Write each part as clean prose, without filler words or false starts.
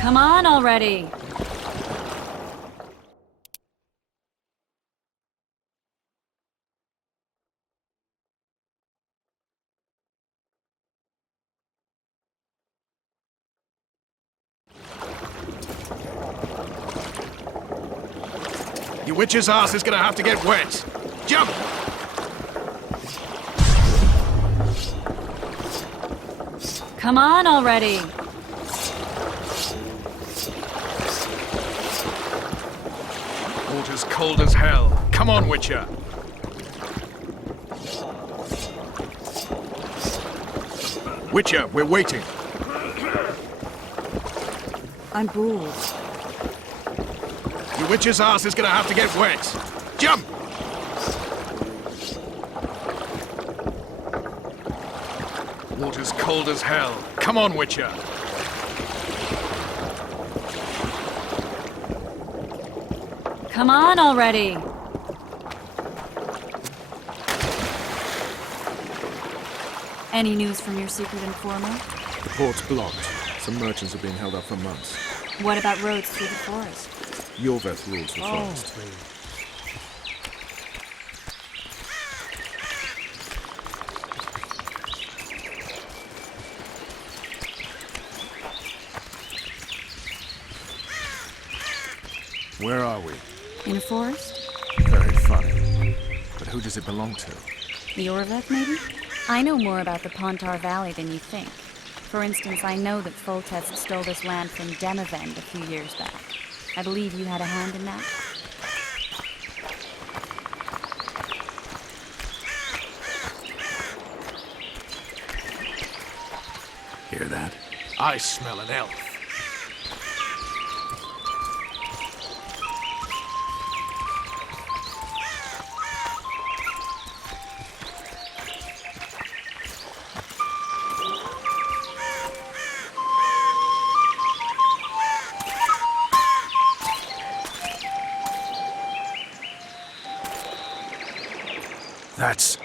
Come on already! Your witch's ass is gonna have to get wet. Jump! Come on already! Water's cold as hell. Come on, Witcher. Witcher, we're waiting. I'm bored. Your witch's ass is gonna have to get wet. Jump! Water's cold as hell. Come on, Witcher. Come on already! Any news from your secret informer? The port's blocked. Some merchants are being held up for months. What about roads through the forest? Yorveth rules the forest. Where are we? In a forest? Very funny. But who does it belong to? The Yorveth, maybe? I know more about the Pontar Valley than you think. For instance, I know that Foltest stole this land from Demavend a few years back. I believe you had a hand in that. Hear that? I smell an elf. That's...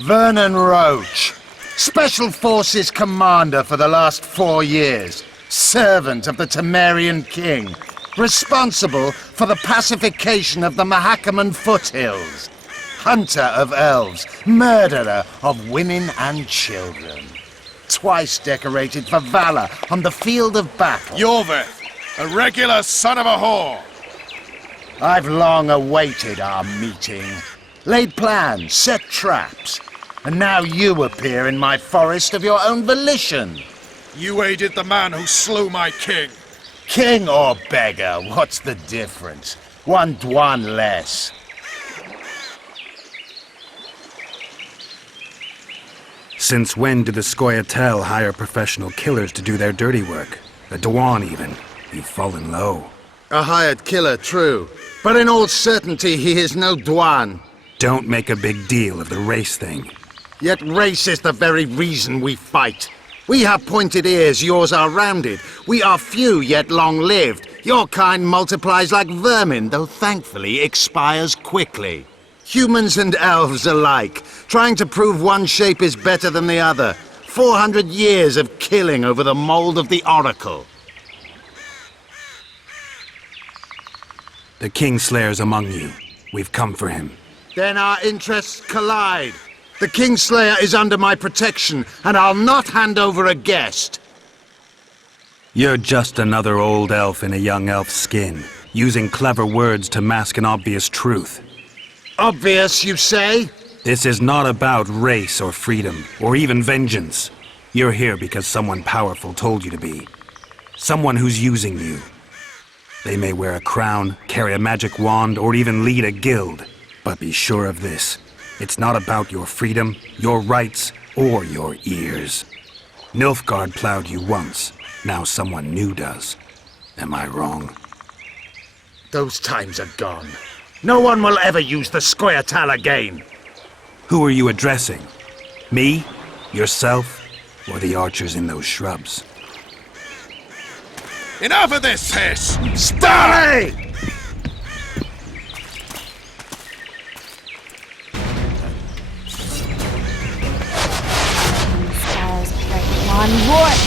Vernon Roach, Special Forces Commander for the last 4 years, servant of the Temerian King, responsible for the pacification of the Mahakaman foothills, hunter of elves, murderer of women and children, twice decorated for valor on the field of battle. Yorveth, a regular son of a whore. I've long awaited our meeting. Laid plans, set traps, and now you appear in my forest of your own volition. You aided the man who slew my king. King or beggar, what's the difference? One Dwan less. Since when do the Scoia'tael hire professional killers to do their dirty work? A Dwan even. You've fallen low. A hired killer, true. But in all certainty, he is no Dwan. Don't make a big deal of the race thing. Yet race is the very reason we fight. We have pointed ears, yours are rounded. We are few, yet long-lived. Your kind multiplies like vermin, though thankfully expires quickly. Humans and elves alike, trying to prove one shape is better than the other. 400 years of killing over the mold of the Oracle. The Kingslayer's among you. We've come for him. Then our interests collide. The Kingslayer is under my protection, and I'll not hand over a guest. You're just another old elf in a young elf's skin, using clever words to mask an obvious truth. Obvious, you say? This is not about race or freedom, or even vengeance. You're here because someone powerful told you to be. Someone who's using you. They may wear a crown, carry a magic wand, or even lead a guild. But be sure of this. It's not about your freedom, your rights, or your ears. Nilfgaard plowed you once. Now someone new does. Am I wrong? Those times are gone. No one will ever use the Scoia'tael again. Who are you addressing? Me? Yourself? Or the archers in those shrubs? Enough of this, Hiss! Stay! Stars pregnant on Rort!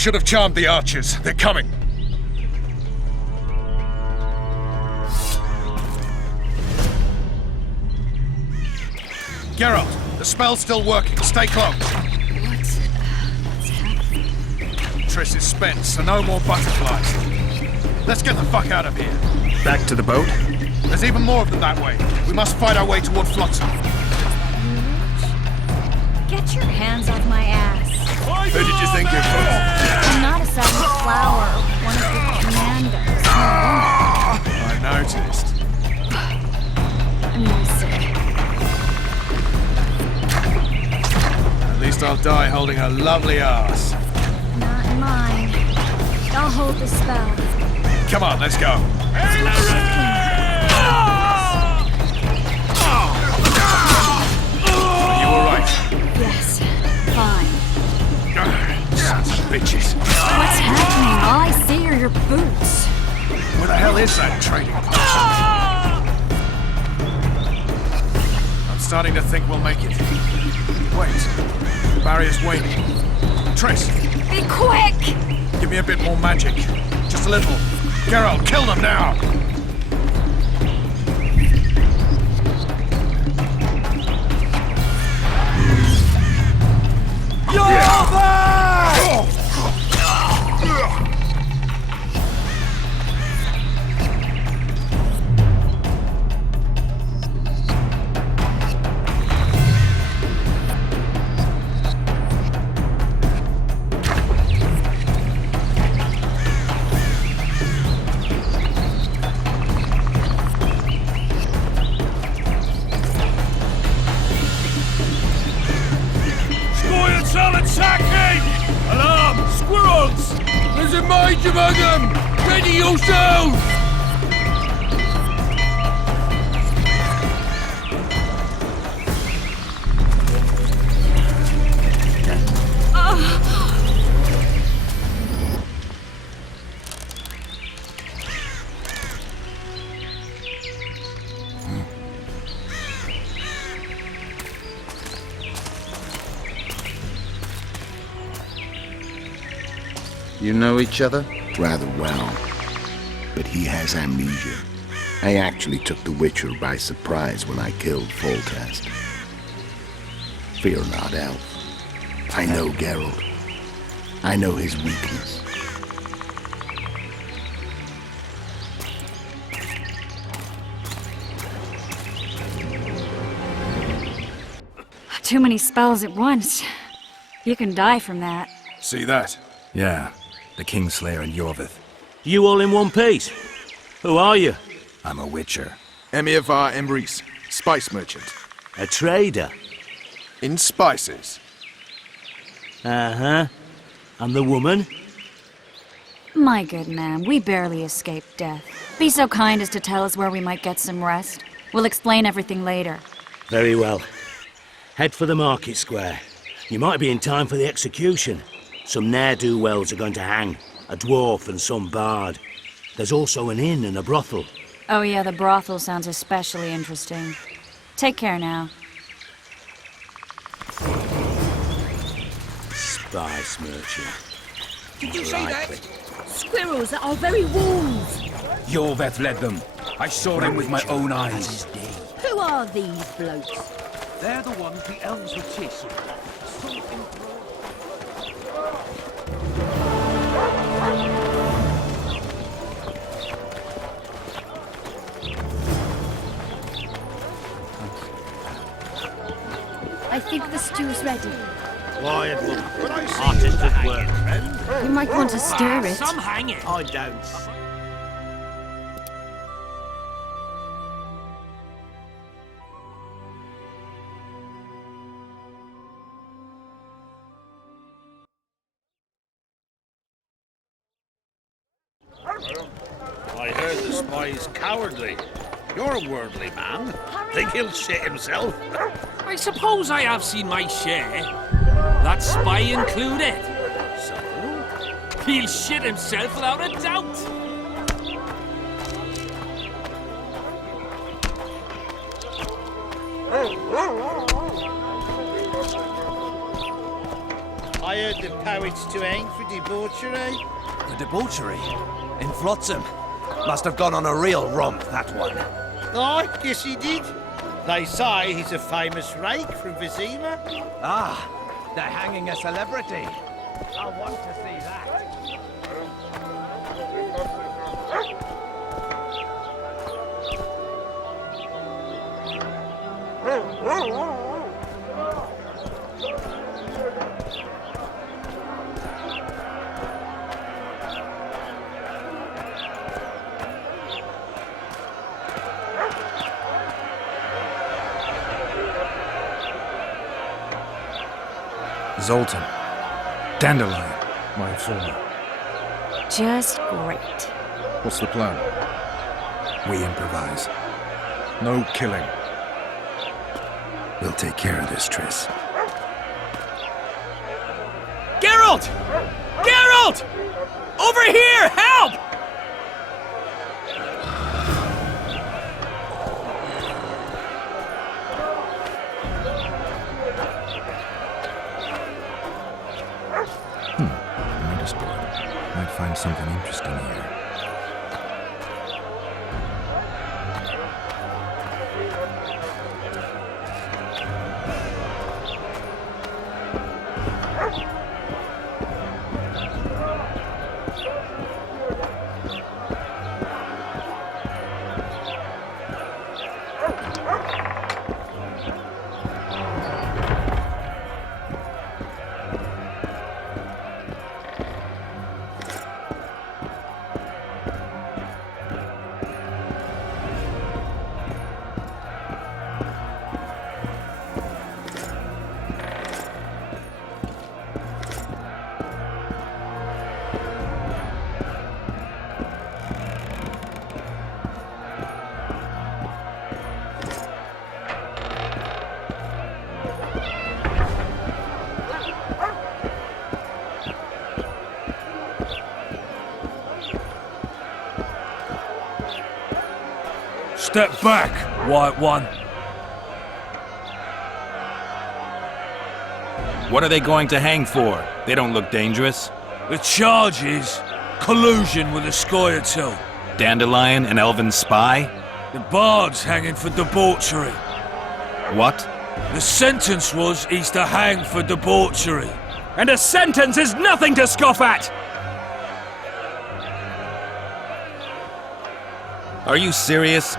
should have charmed the archers. They're coming. Geralt, the spell's still working. Stay close. What's happening? Triss is spent, so no more butterflies. Let's get the fuck out of here. Back to the boat? There's even more of them that way. We must fight our way toward Flotsam. Get your hands off my ass. Who did you think it was? I'm not a silent flower, one of your commandos. I noticed. I'm really sick. At least I'll die holding a lovely ass. Not mine. I'll hold the spell. Come on, let's go. Are you alright? Yes, fine. Sons of bitches. What's happening? All I see are your boots. Where the hell is that trading post? I'm starting to think we'll make it. Wait. The barrier's waning. Triss, Be quick! give me a bit more magic. Just a little. Geralt, kill them now! Attacking! Alarm! Squirrels! There's a mage among them! Ready yourselves! You know each other? Rather well, but he has amnesia. I actually took the Witcher by surprise when I killed Foltest. Fear not, Elf. I know Geralt. I know his weakness. Too many spells at once. You can die from that. See that? Yeah. The Kingslayer and Yorvith. You all in one piece? Who are you? I'm a witcher. Emir var Emrys, spice merchant. A trader? In spices. Uh-huh. And the woman? My good man, we barely escaped death. Be so kind as to tell us where we might get some rest. We'll explain everything later. Very well. Head for the market square. You might be in time for the execution. Some ne'er-do-wells are going to hang. A dwarf and some bard. There's also an inn and a brothel. Oh yeah, the brothel sounds especially interesting. Take care now. Spice merchant. Did you say that? Likely. Squirrels are our very wolves. Yorveth led them. I saw them with my own eyes. Who are these blokes? They're the ones the elves were chasing. I think the stew's ready. Quiet woman. Artist at work. You might want to stir it. Some hang it. I don't. I heard the spy's cowardly. You're a worldly man. Think he'll shit himself? I suppose I have seen my share. That spy included. So? He'll shit himself without a doubt. I heard the poets to hang for debauchery. For debauchery? In Flotsam? Must have gone on a real romp, that one. I guess he did. They say he's a famous rake from Vizima. Ah, they're hanging a celebrity. I want to see that. Zoltan. Dandelion, my informer. Just great. What's the plan? We improvise. No killing. We'll take care of this, Triss. Geralt! Geralt! Over here! Help! Notice board. Might find something interesting here. Step back, White One. What are they going to hang for? They don't look dangerous. The charge is collusion with a Scoia'tael. Dandelion, an elven spy? The bard's hanging for debauchery. What? The sentence was he's to hang for debauchery. And a sentence is nothing to scoff at! Are you serious?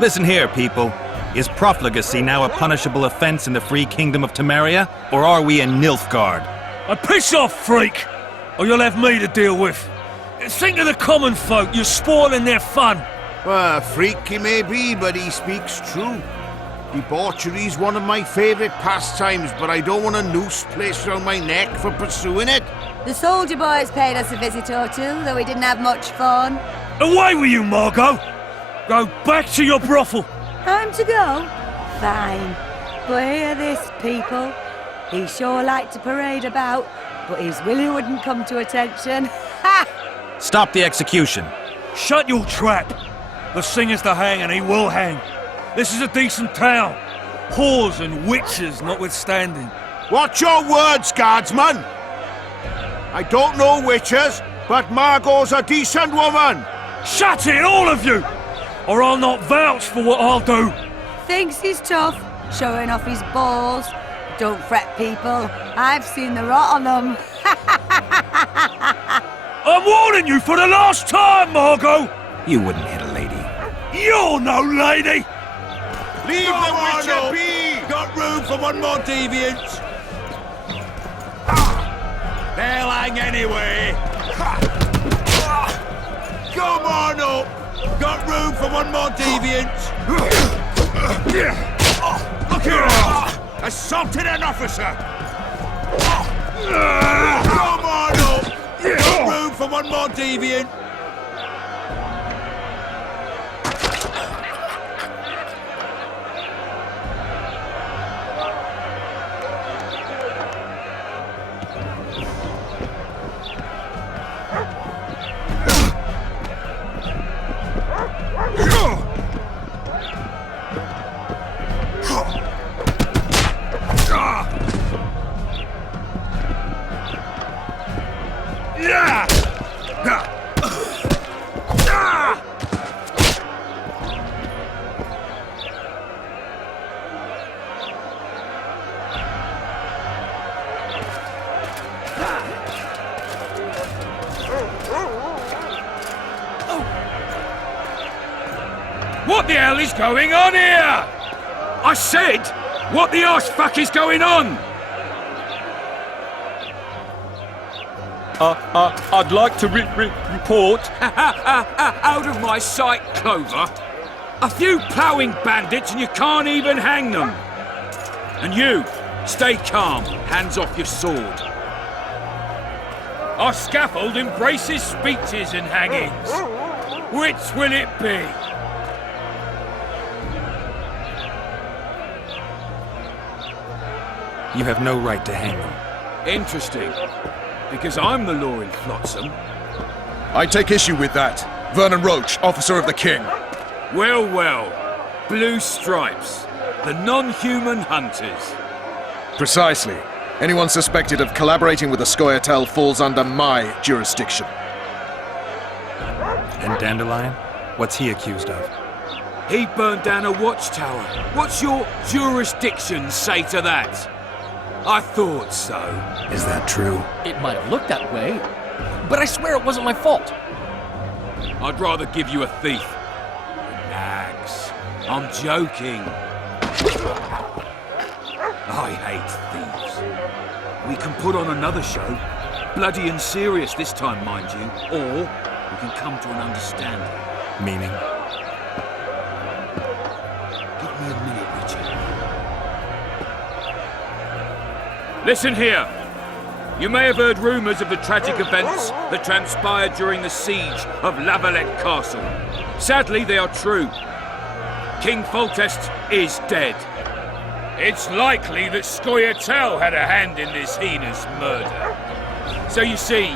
Listen here, people. Is profligacy now a punishable offense in the free kingdom of Temeria? Or are we in Nilfgaard? Piss off, freak! Or you'll have me to deal with. Think of the common folk, you're spoiling their fun. Well, a freak he may be, but he speaks true. Debauchery's one of my favourite pastimes, but I don't want a noose placed around my neck for pursuing it. The soldier boys paid us a visit or two, though we didn't have much fun. Away with you, Margot! Go back to your brothel. Time to go? Fine. But hear this, people. He sure liked to parade about, but his willy wouldn't come to attention. Ha! Stop the execution. Shut your trap. The singer's to hang and he will hang. This is a decent town. Whores and witches notwithstanding. Watch your words, guardsman! I don't know witches, but Margot's a decent woman! Shut it, all of you! Or I'll not vouch for what I'll do. Thinks he's tough, showing off his balls. Don't fret, people. I've seen the rot on them. I'm warning you for the last time, Margot! You wouldn't hit a lady. You're no lady! Leave the witcher be! Got room for one more deviant. They'll hang anyway. Come on up! Got room for one more deviant. Look here! Assaulted an officer! Come on up! Got room for one more deviant. What the hell is going on here? I said, what the arse fuck is going on? I'd like to report. Out of my sight, Clover. A few ploughing bandits and you can't even hang them. And you, stay calm, hands off your sword. Our scaffold embraces speeches and hangings. Which will it be? You have no right to hang them. Interesting. Because I'm the law in Flotsam. I take issue with that. Vernon Roach, officer of the king. Well, well. Blue stripes. The non-human hunters. Precisely. Anyone suspected of collaborating with the Scoia'tael falls under my jurisdiction. And Dandelion? What's he accused of? He burned down a watchtower. What's your jurisdiction say to that? I thought so. Is that true? It might have looked that way, but I swear it wasn't my fault. I'd rather give you a thief. Relax. I'm joking. I hate thieves. We can put on another show. Bloody and serious this time, mind you. Or we can come to an understanding. Meaning? Give me a minute, Richard. Listen here. You may have heard rumours of the tragic events that transpired during the siege of Lavalette Castle. Sadly, they are true. King Foltest is dead. It's likely that Scoia'tael had a hand in this heinous murder. So you see,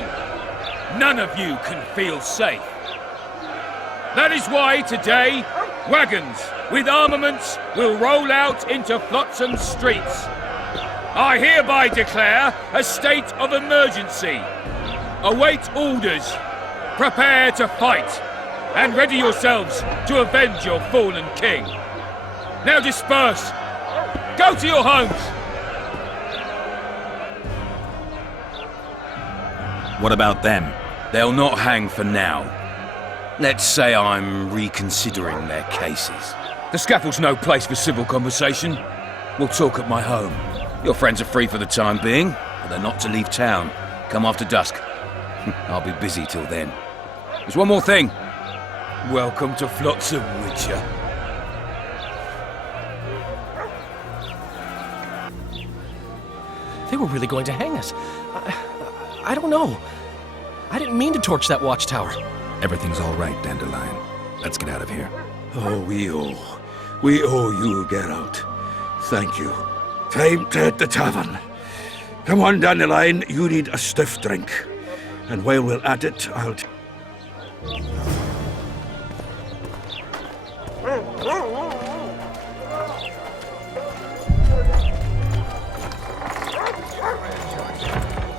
none of you can feel safe. That is why today, wagons with armaments will roll out into Flotsam's streets. I hereby declare a state of emergency. Await orders. Prepare to fight. And ready yourselves to avenge your fallen king. Now disperse. Go to your homes. What about them? They'll not hang for now. Let's say I'm reconsidering their cases. The scaffold's no place for civil conversation. We'll talk at my home. Your friends are free for the time being, but they're not to leave town. Come after dusk. I'll be busy till then. There's one more thing. Welcome to Flotsam, Witcher. They were really going to hang us. I don't know. I didn't mean to torch that watchtower. Everything's all right, Dandelion. Let's get out of here. Oh, we owe you, Geralt. Thank you. Time to hit the tavern. Come on, Dandelion, you need a stiff drink. And while we're at it, I'll...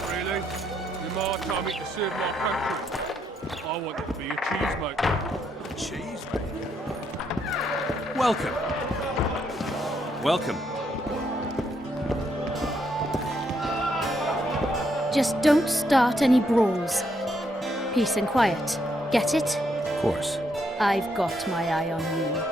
Really? You might tell me to serve my country. I want to be a cheesemaker. Cheesemaker? Welcome. Welcome. Just don't start any brawls. Peace and quiet. Get it? Of course. I've got my eye on you.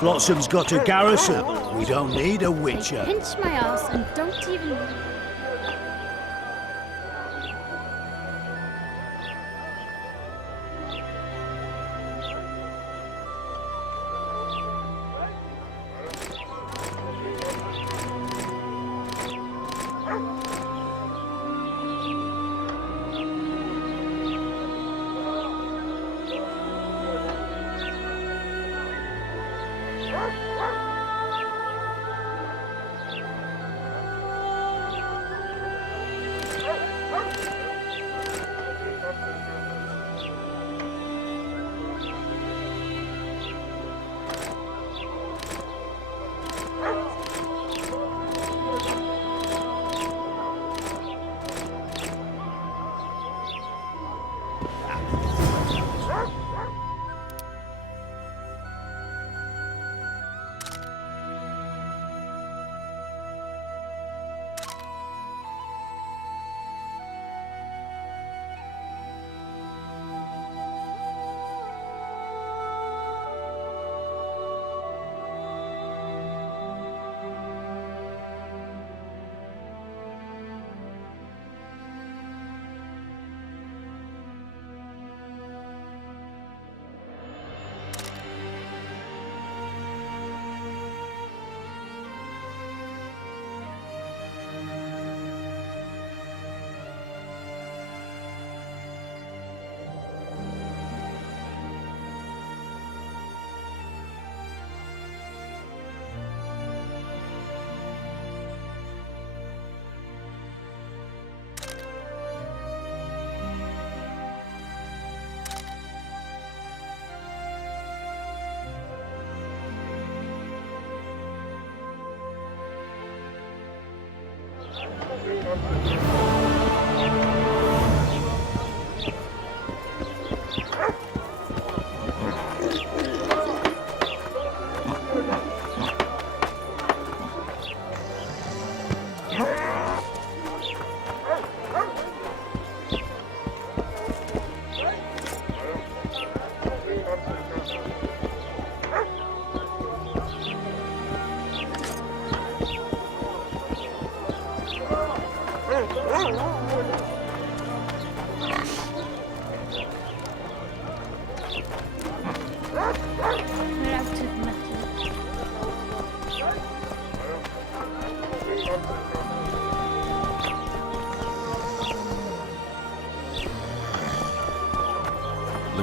Flotsam's got a garrison. We don't need a witcher. Pinch my ass and don't even...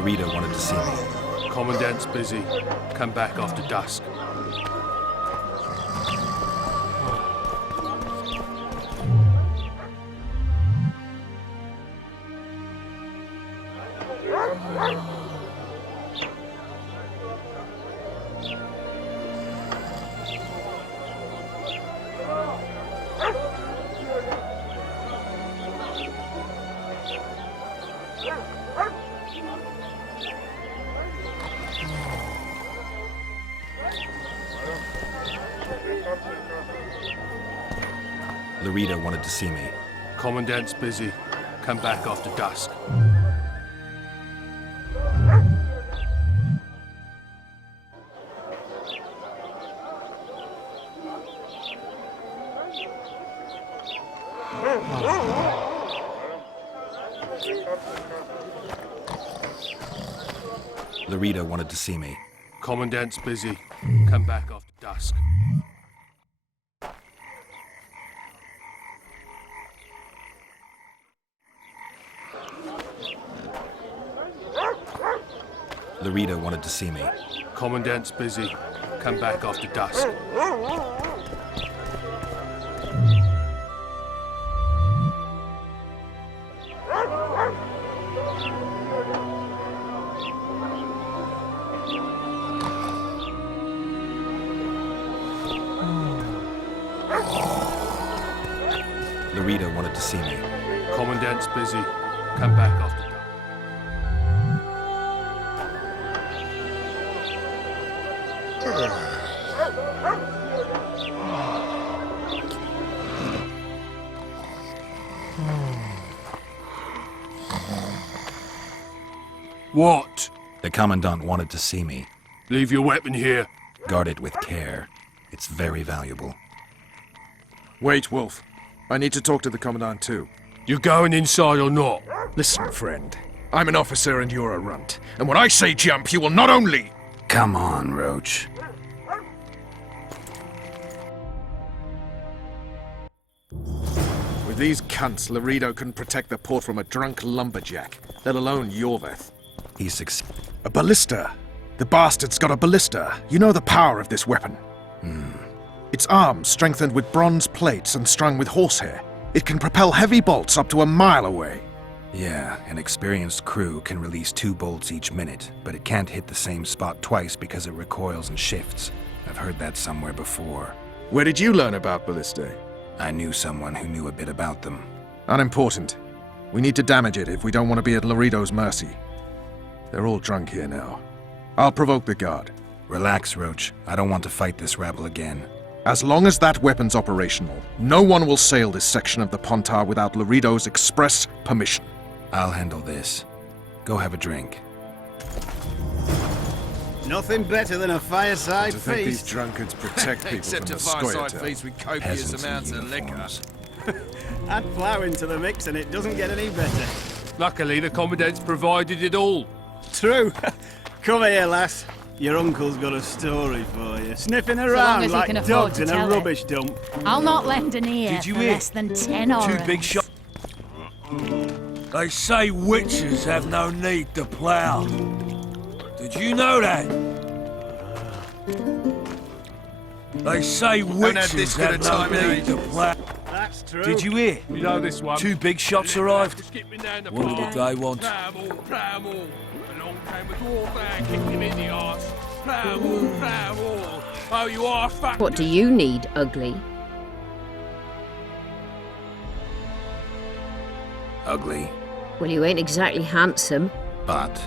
Larita wanted to see me. Commandant's busy. Come back after dusk. Larita wanted to see me. Commandant's busy. Come back after dusk. Larita wanted to see me. Commandant's busy. Come back after dusk. Larita wanted to see me. Commandant's busy. Come back after dusk. Larita wanted to see me. Commandant's busy. Come back after dusk. What? The Commandant wanted to see me. Leave your weapon here. Guard it with care. It's very valuable. Wait, Wolf. I need to talk to the Commandant too. You going inside or not? Listen, friend. I'm an officer and you're a runt. And when I say jump, you will not only... Come on, Roach. With these cunts, Laredo couldn't protect the port from a drunk lumberjack, let alone Yorveth. He succeeded. A ballista. The bastard's got a ballista. You know the power of this weapon. Its arms strengthened with bronze plates and strung with horsehair. It can propel heavy bolts up to a mile away. Yeah, an experienced crew can release 2 bolts each minute, but it can't hit the same spot twice because it recoils and shifts. I've heard that somewhere before. Where did you learn about ballistae? I knew someone who knew a bit about them. Unimportant. We need to damage it if we don't want to be at Laredo's mercy. They're all drunk here now. I'll provoke the guard. Relax, Roach. I don't want to fight this rabble again. As long as that weapon's operational, no one will sail this section of the Pontar without Laredo's express permission. I'll handle this. Go have a drink. Nothing better than a fireside To think these feast. drunkards protect people Except from a the fireside Scoia'tael. feast with copious Peasants in amounts of liquor. uniforms. Add plough into the mix and it doesn't get any better. Luckily, the Commandant's provided it all. True. Come here, lass. Your uncle's got a story for you. Sniffing long around as he like can afford dogs to in a tell it. rubbish dump. I'll not lend an ear Did you for hear? less than 10 orens. Two big shots. They say witches have no need to plough. Did you know that? They say had witches this good a have no time in need to ages. plough. That's true. Did you hear? You know this one. 2 big shots arrived. Skipping down the What path. did they want? Plough. Along came a dwarf and kicked him in the arse. Plough. Oh, you are fuck. What do you need, ugly? Ugly, Well, you ain't exactly handsome. but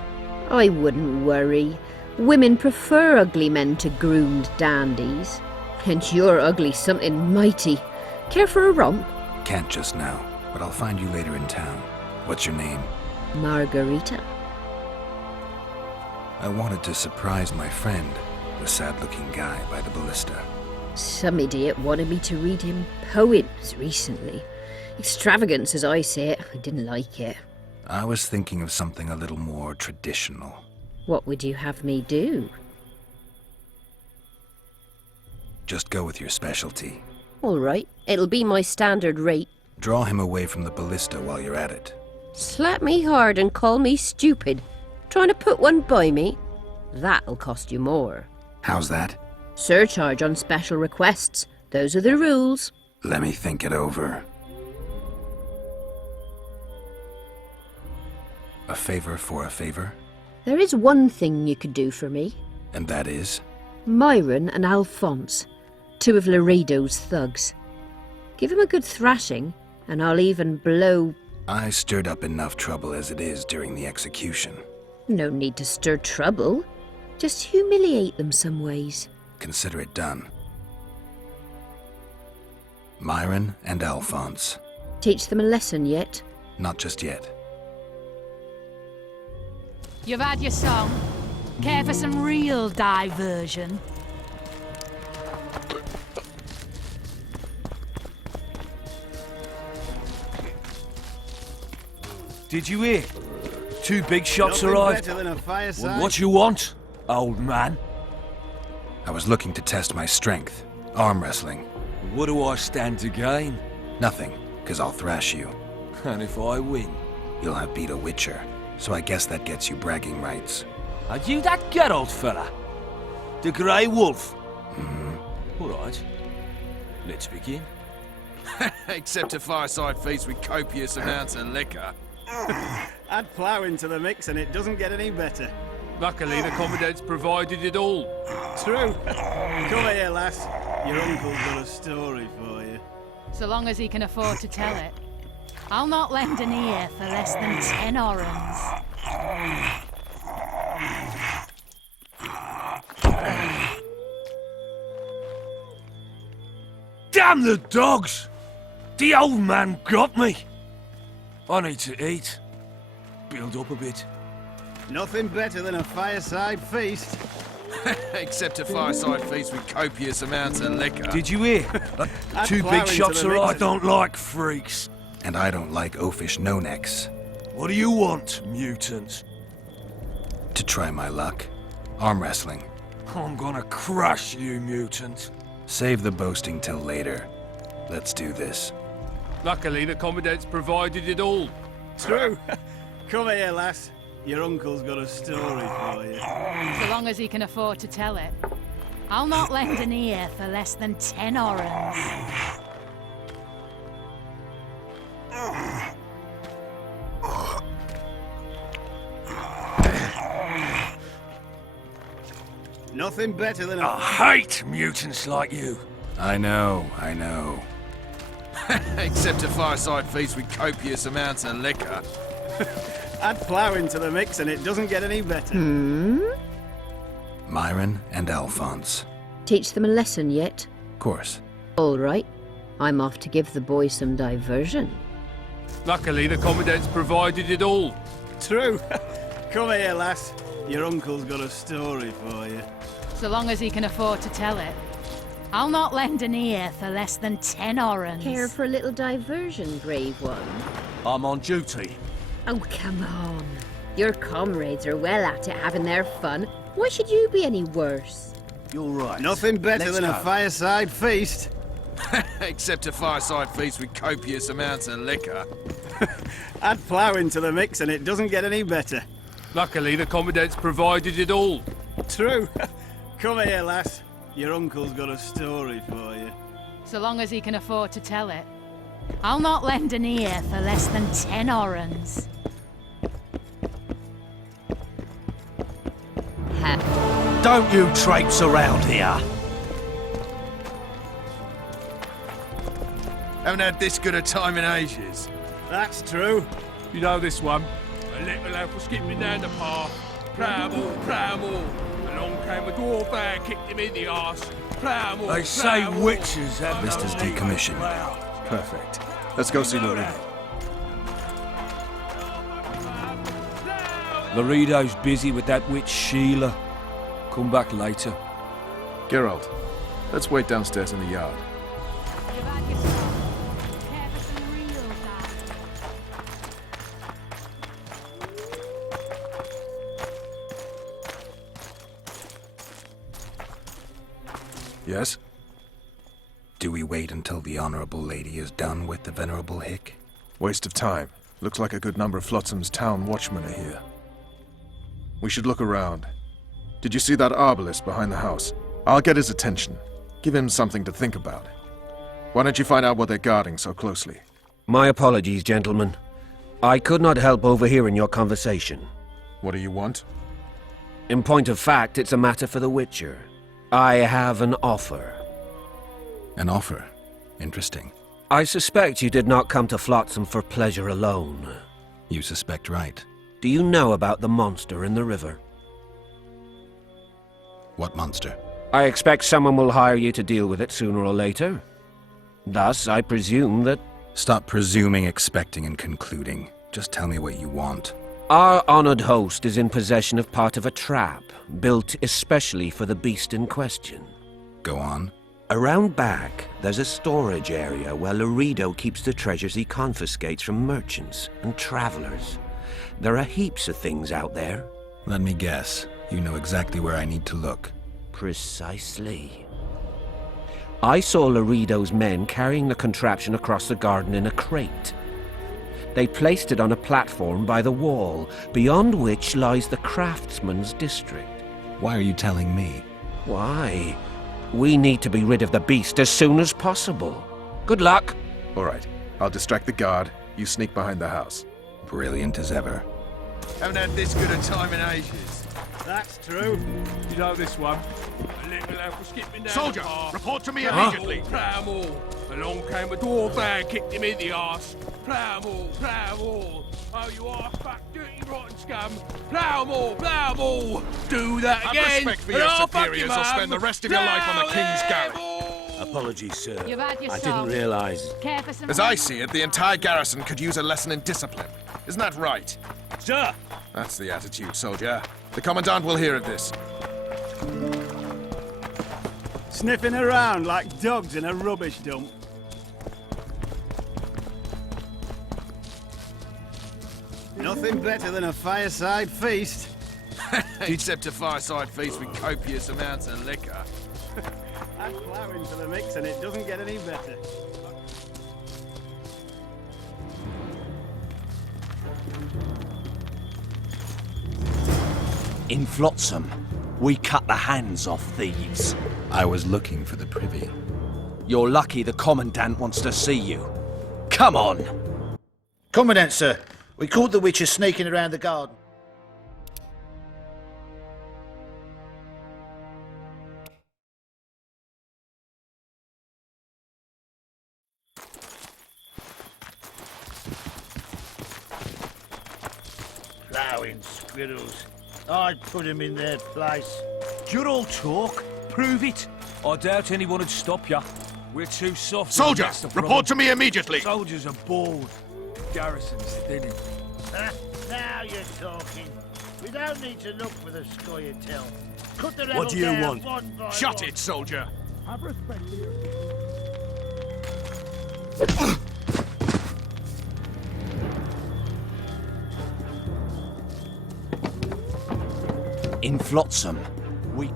I wouldn't worry. Women prefer ugly men to groomed dandies. And you're ugly something mighty. Care for a romp? can't just now. But I'll find you later in town. What's your name? Margarita. I wanted to surprise my friend, the sad-looking guy by the ballista. Some idiot wanted me to read him poems recently. Extravagance, as I say it. I didn't like it. I was thinking of something a little more traditional. What would you have me do? Just go with your specialty. All right, it'll be my standard rate. Draw him away from the ballista while you're at it. Slap me hard and call me stupid. Trying to put one by me? That'll cost you more. How's that? Surcharge on special requests. Those are the rules. Let me think it over. A favor for a favor? There is one thing you could do for me. And that is? Myron and Alphonse, 2 of Laredo's thugs. Give 'em a good thrashing, and I'll even blow... I stirred up enough trouble as it is during the execution. No need to stir trouble. Just humiliate them some ways. Consider it done. Myron and Alphonse. Teach them a lesson yet? Not just yet. You've had your song. Care for some real diversion? Did you hear? 2 big shots Nothing arrived. better than a fireside. What you want, old man? I was looking to test my strength. Arm wrestling. What do I stand to gain? Nothing, 'cause I'll thrash you. And if I win? You'll have beat a witcher, so I guess that gets you bragging rights. Are you that Geralt fella? The Grey Wolf? All right. Let's begin. Except a fireside feast with copious amounts of liquor. Add plough into the mix and it doesn't get any better. Luckily, the Commandant's provided it all. True. Come here, lass. Your uncle's got a story for you. So long as he can afford to tell it. I'll not lend an ear for less than 10 orens. Damn the dogs! The old man got me! I need to eat. Build up a bit. Nothing better than a fireside feast. Except a fireside feast with copious amounts of liquor. Did you hear? Two big shots are I don't like freaks. And I don't like oafish no-necks. What do you want, mutant? To try my luck. Arm wrestling. I'm gonna crush you, mutant. Save the boasting till later. Let's do this. Luckily, the Commandant's provided it all. True. Come here, lass. Your uncle's got a story for you. So long as he can afford to tell it. I'll not lend an ear for less than 10 orens. Nothing better than I hate mutants like you. I know. Except a fireside feast with copious amounts of liquor. Add plough into the mix and it doesn't get any better. Myron and Alphonse. Teach them a lesson yet? Course. All right. I'm off to give the boys some diversion. Luckily, the Commandant's provided it all. True. Come here, lass. Your uncle's got a story for you. So long as he can afford to tell it. I'll not lend an ear for less than 10 orens. Care for a little diversion, brave one? I'm on duty. Oh, come on. Your comrades are well at it having their fun. Why should you be any worse? You're right. Nothing better Let's than a go. fireside feast. Except a fireside feast with copious amounts of liquor. Add plough into the mix and it doesn't get any better. Luckily, the Commandant's provided it all. True. Come here, lass. Your uncle's got a story for you. So long as he can afford to tell it. I'll not lend an ear for less than 10 orens. Don't you traipse around here. Haven't had this good a time in ages. That's true. You know this one. A little lad was skipping down the path. Plough-more. Along came a dwarf and kicked him in the arse. Plough-more. They say witches have Mister's decommissioned. Perfect. Let's go see Lorena. Laredo's busy with that witch Sheila. Come back later. Geralt, let's wait downstairs in the yard. Yes? Do we wait until the Honorable Lady is done with the Venerable Hick? Waste of time. Looks like a good number of Flotsam's town watchmen are here. We should look around. Did you see that arbalist behind the house? I'll get his attention. Give him something to think about. Why don't you find out what they're guarding so closely? My apologies, gentlemen. I could not help overhearing your conversation. What do you want? In point of fact, it's a matter for the Witcher. I have an offer. An offer? Interesting. I suspect you did not come to Flotsam for pleasure alone. You suspect right. Do you know about the monster in the river? What monster? I expect someone will hire you to deal with it sooner or later. Thus, I presume that... Stop presuming, expecting, and concluding. Just tell me what you want. Our honored host is in possession of part of a trap, built especially for the beast in question. Go on. Around back, there's a storage area where Laredo keeps the treasures he confiscates from merchants and travelers. There are heaps of things out there. Let me guess. You know exactly where I need to look. Precisely. I saw Laredo's men carrying the contraption across the garden in a crate. They placed it on a platform by the wall, beyond which lies the craftsman's district. Why are you telling me? Why? We need to be rid of the beast as soon as possible. Good luck. All right. I'll distract the guard. You sneak behind the house. Brilliant as ever. Haven't had this good a time in ages. That's true. You know this one. A little lad was skipping down Soldier, the path. report to me immediately. Plough-more. Along came a dwarf and kicked him in the arse. Plough-more. Oh, you arse-back, dirty, rotten scum. Plough-more. Do that Have again. respect for and your I'll fuck superiors you, or mum. spend the rest of your life on the King's Garret. Apologies, sir. You've had your I song. didn't realize. Care for some As I see it, the entire garrison could use a lesson in discipline. Isn't that right? Sir! That's the attitude, soldier. The Commandant will hear of this. Sniffing around like dogs in a rubbish dump. Nothing better than a fireside feast. Except a fireside feast with copious amounts of liquor. Add flour into the mix and it doesn't get any better. In Flotsam, we cut the hands off thieves. I was looking for the privy. You're lucky the Commandant wants to see you. Come on! Commandant, sir. We caught the witches sneaking around the garden. Plowing squirrels. I'd put him in their place. You're all talk. Prove it. I doubt anyone would stop you. We're too soft. Soldier, that's the report problem. to me immediately. Soldiers are bored. Garrison's thinning. Now you're talking. We don't need to look for the scoia'tail. Cut the What do you rebel want? down one by Shut one. it, soldier. Have respect for your... In Flotsam, we...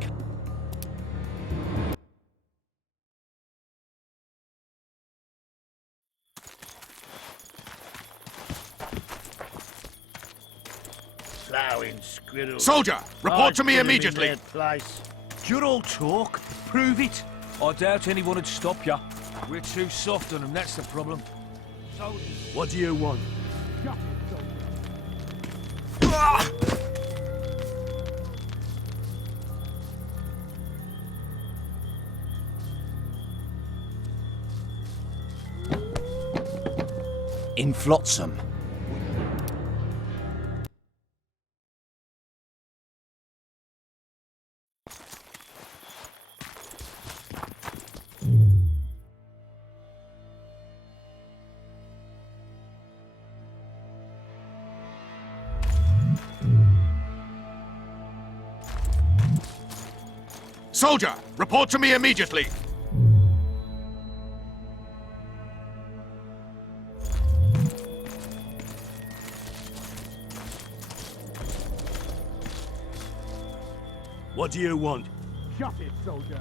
Plowing squirrels. Soldier, report I'd to me put 'em in immediately. their place. You're all talk. Prove it. I doubt anyone would stop you. We're too soft on them, that's the problem. What do you want? In Flotsam, Soldier, report to me immediately. What do you want? Shut it, soldier.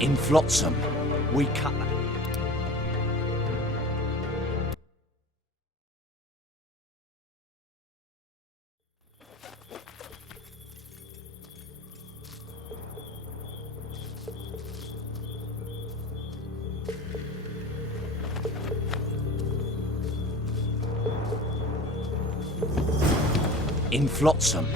in Flotsam, we cut that. In Flotsam.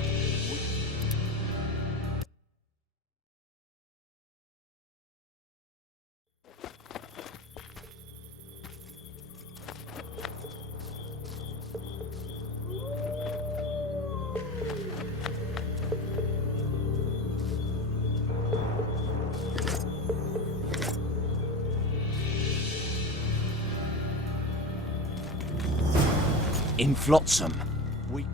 In Flotsam, we...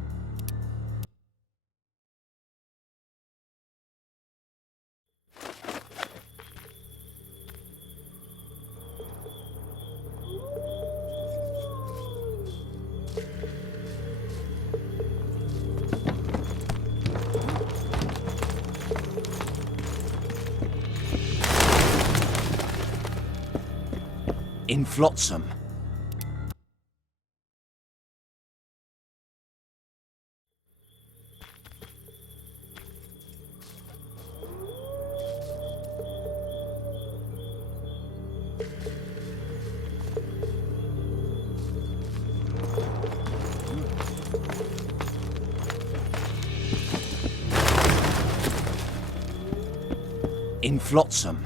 In Flotsam. In Flotsam.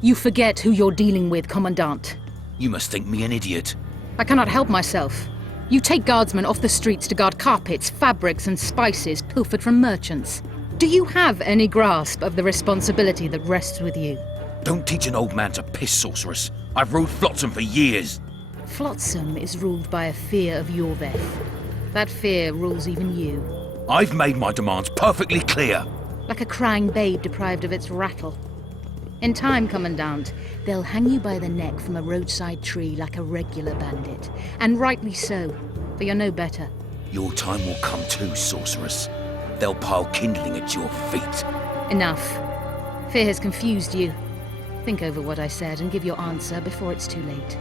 You forget who you're dealing with, Commandant. You must think me an idiot. I cannot help myself. You take guardsmen off the streets to guard carpets, fabrics, and spices pilfered from merchants. Do you have any grasp of the responsibility that rests with you? Don't teach an old man to piss, sorceress. I've ruled Flotsam for years. Flotsam is ruled by a fear of Yorveth. That fear rules even you. I've made my demands perfectly clear. Like a crying babe deprived of its rattle. In time, Commandant, they'll hang you by the neck from a roadside tree like a regular bandit. And rightly so, for you're no better. Your time will come too, sorceress. They'll pile kindling at your feet. Enough. Fear has confused you. Think over what I said and give your answer before it's too late.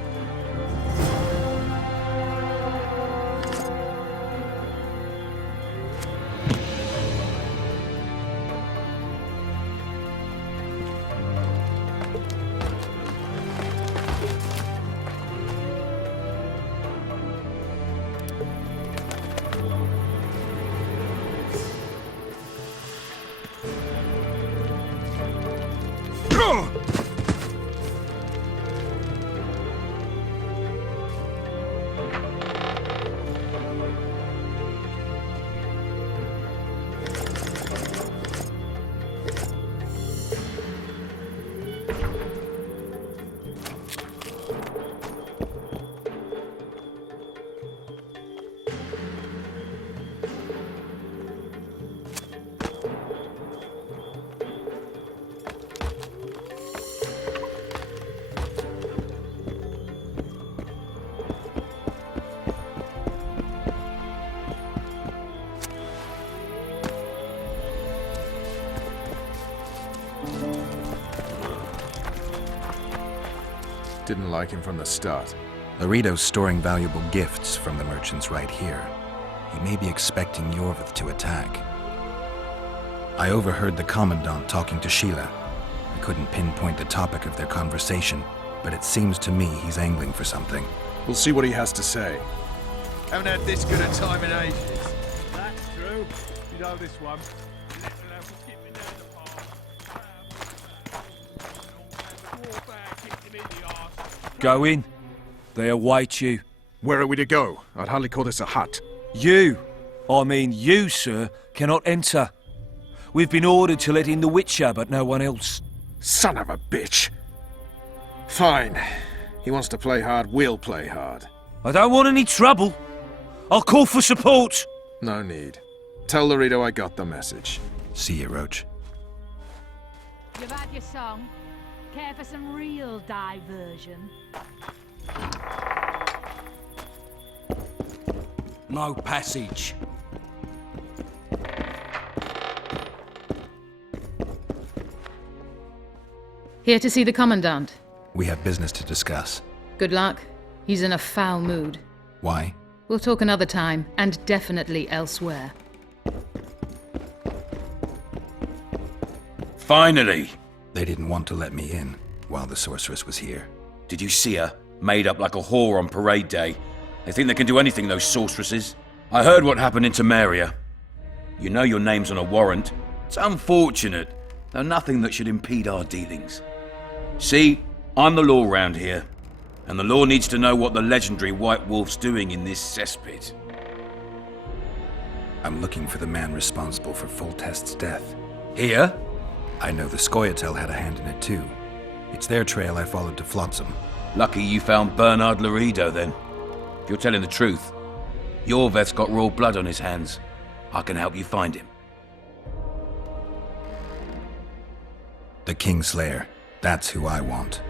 Didn't like him from the start. Laredo's storing valuable gifts from the merchants right here. He may be expecting Yorveth to attack. I overheard the Commandant talking to Sheila. I couldn't pinpoint the topic of their conversation, but it seems to me he's angling for something. We'll see what he has to say. Haven't had this good a time in ages. That's true. You know this one. Go in. They await you. Where are we to go? I'd hardly call this a hut. You, I mean you, sir, cannot enter. We've been ordered to let in the Witcher, but no one else. Son of a bitch. Fine. He wants to play hard, we'll play hard. I don't want any trouble. I'll call for support. No need. Tell Laredo I got the message. See you, Roach. You've had your song. Care for some real diversion? No passage. Here to see the Commandant. We have business to discuss. Good luck. He's in a foul mood. Why? We'll talk another time, and definitely elsewhere. Finally! They didn't want to let me in while the sorceress was here. Did you see her? Made up like a whore on parade day. They think they can do anything, those sorceresses. I heard what happened in Temeria. You know your name's on a warrant. It's unfortunate, though nothing that should impede our dealings. See, I'm the law round here, and the law needs to know what the legendary White Wolf's doing in this cesspit. I'm looking for the man responsible for Foltest's death. Here? I know the Scoia'tael had a hand in it too. It's their trail I followed to Flotsam. Lucky you found Bernard Laredo, then. If you're telling the truth, Yorveth's got royal blood on his hands. I can help you find him. The Kingslayer. That's who I want.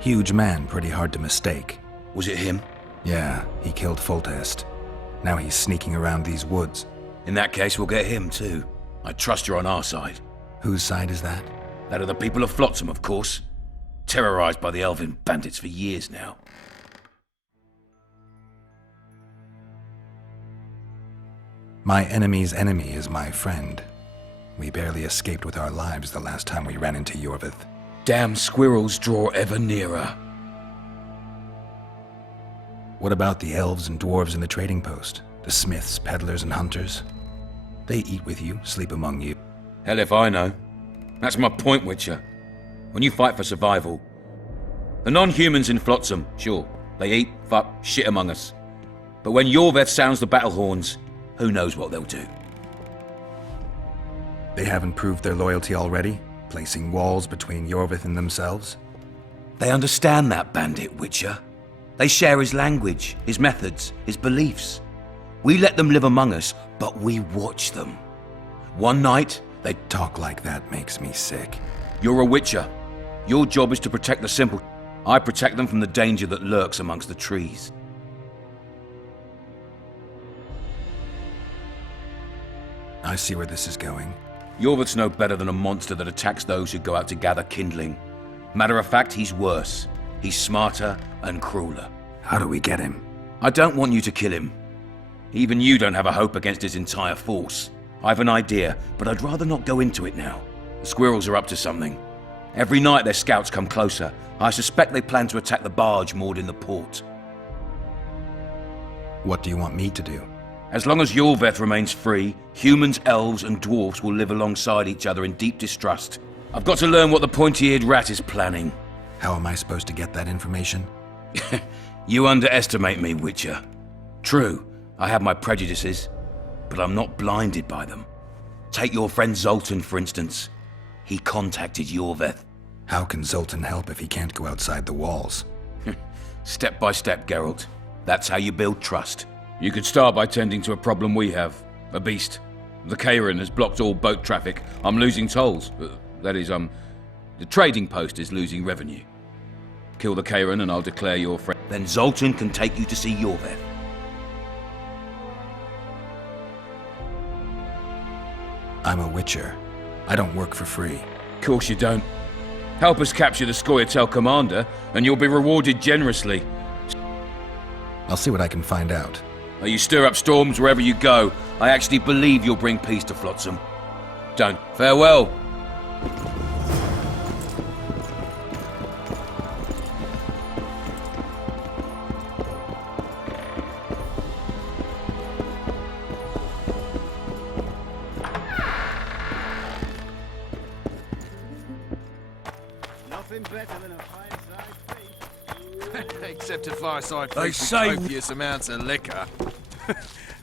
Huge man, pretty hard to mistake. Was it him? Yeah, he killed Foltest. Now he's sneaking around these woods. In that case, we'll get him too. I trust you're on our side. Whose side is that? That of the people of Flotsam, of course. Terrorized by the Elven bandits for years now. My enemy's enemy is my friend. We barely escaped with our lives the last time we ran into Yorveth. Damn squirrels draw ever nearer. What about the elves and dwarves in the trading post? The smiths, peddlers, and hunters? They eat with you, sleep among you. Hell if I know. That's my point, Witcher. When you fight for survival, the non-humans in Flotsam, sure, they eat, fuck, shit among us. But when Yorveth sounds the battle horns, who knows what they'll do? They haven't proved their loyalty already, placing walls between Yorveth and themselves? They understand that bandit, Witcher. They share his language, his methods, his beliefs. We let them live among us, but we watch them. One night, they talk like that makes me sick. You're a Witcher. Your job is to protect the simple. I protect them from the danger that lurks amongst the trees. I see where this is going. Yorveth's no better than a monster that attacks those who go out to gather kindling. Matter of fact, he's worse. He's smarter and crueler. How do we get him? I don't want you to kill him. Even you don't have a hope against his entire force. I have an idea, but I'd rather not go into it now. The squirrels are up to something. Every night their scouts come closer. I suspect they plan to attack the barge moored in the port. What do you want me to do? As long as Yorveth remains free, humans, elves, and dwarfs will live alongside each other in deep distrust. I've got to learn what the pointy-eared rat is planning. How am I supposed to get that information? You underestimate me, Witcher. True, I have my prejudices, but I'm not blinded by them. Take your friend Zoltan, for instance. He contacted Yorveth. How can Zoltan help if he can't go outside the walls? Step by step, Geralt. That's how you build trust. You could start by tending to a problem we have. A beast. The Kairan has blocked all boat traffic. I'm losing tolls. That is, the trading post is losing revenue. Kill the Kairan and I'll declare your friend. Then Zoltan can take you to see Yorveth. I'm a Witcher. I don't work for free. Of course you don't. Help us capture the Scoia'tael commander, and you'll be rewarded generously. I'll see what I can find out. You stir up storms wherever you go. I actually believe you'll bring peace to Flotsam. Don't. Farewell. Nothing better than a fireside feast. Except a fireside They feast say- with copious amounts of liquor.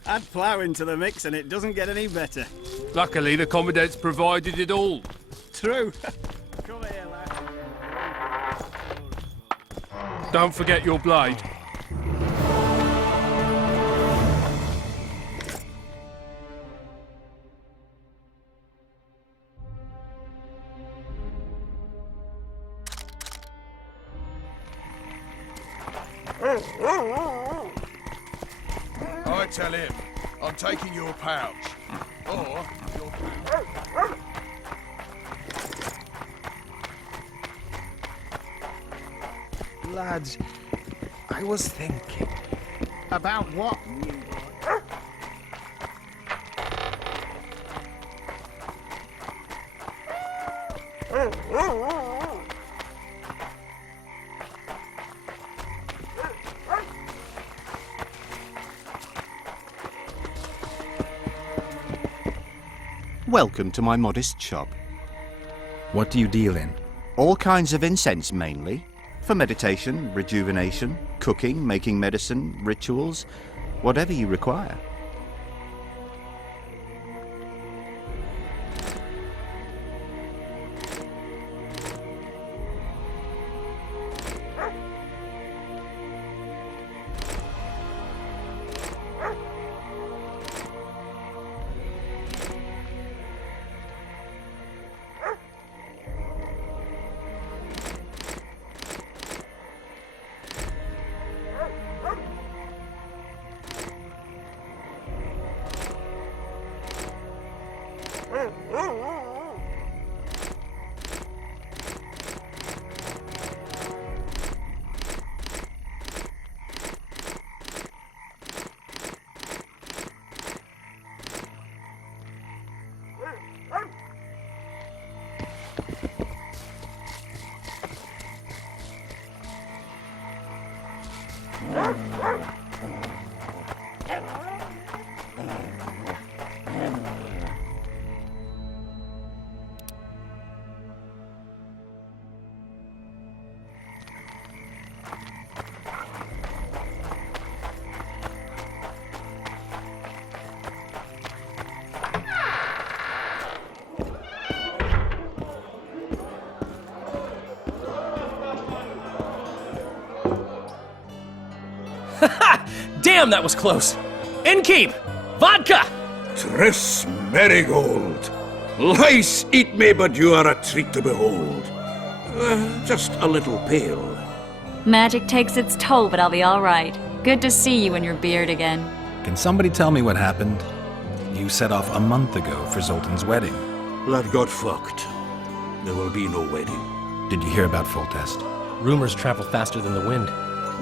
Add plough into the mix and it doesn't get any better. Luckily, the Commandant's provided it all. True. Come here, lad. Don't forget your blade. I tell him, I'm taking your pouch. Or your... Lads, I was thinking. About what, new boy? Welcome to my modest shop. What do you deal in? All kinds of incense mainly. For meditation, rejuvenation, cooking, making medicine, rituals, whatever you require. Damn, that was close! Innkeep! Vodka! Triss Marigold. Lice eat me, but you are a treat to behold. Just a little pale. Magic takes its toll, but I'll be all right. Good to see you and your beard again. Can somebody tell me what happened? You set off a month ago for Zoltan's wedding. Lad got fucked. There will be no wedding. Did you hear about Foltest? Rumors travel faster than the wind.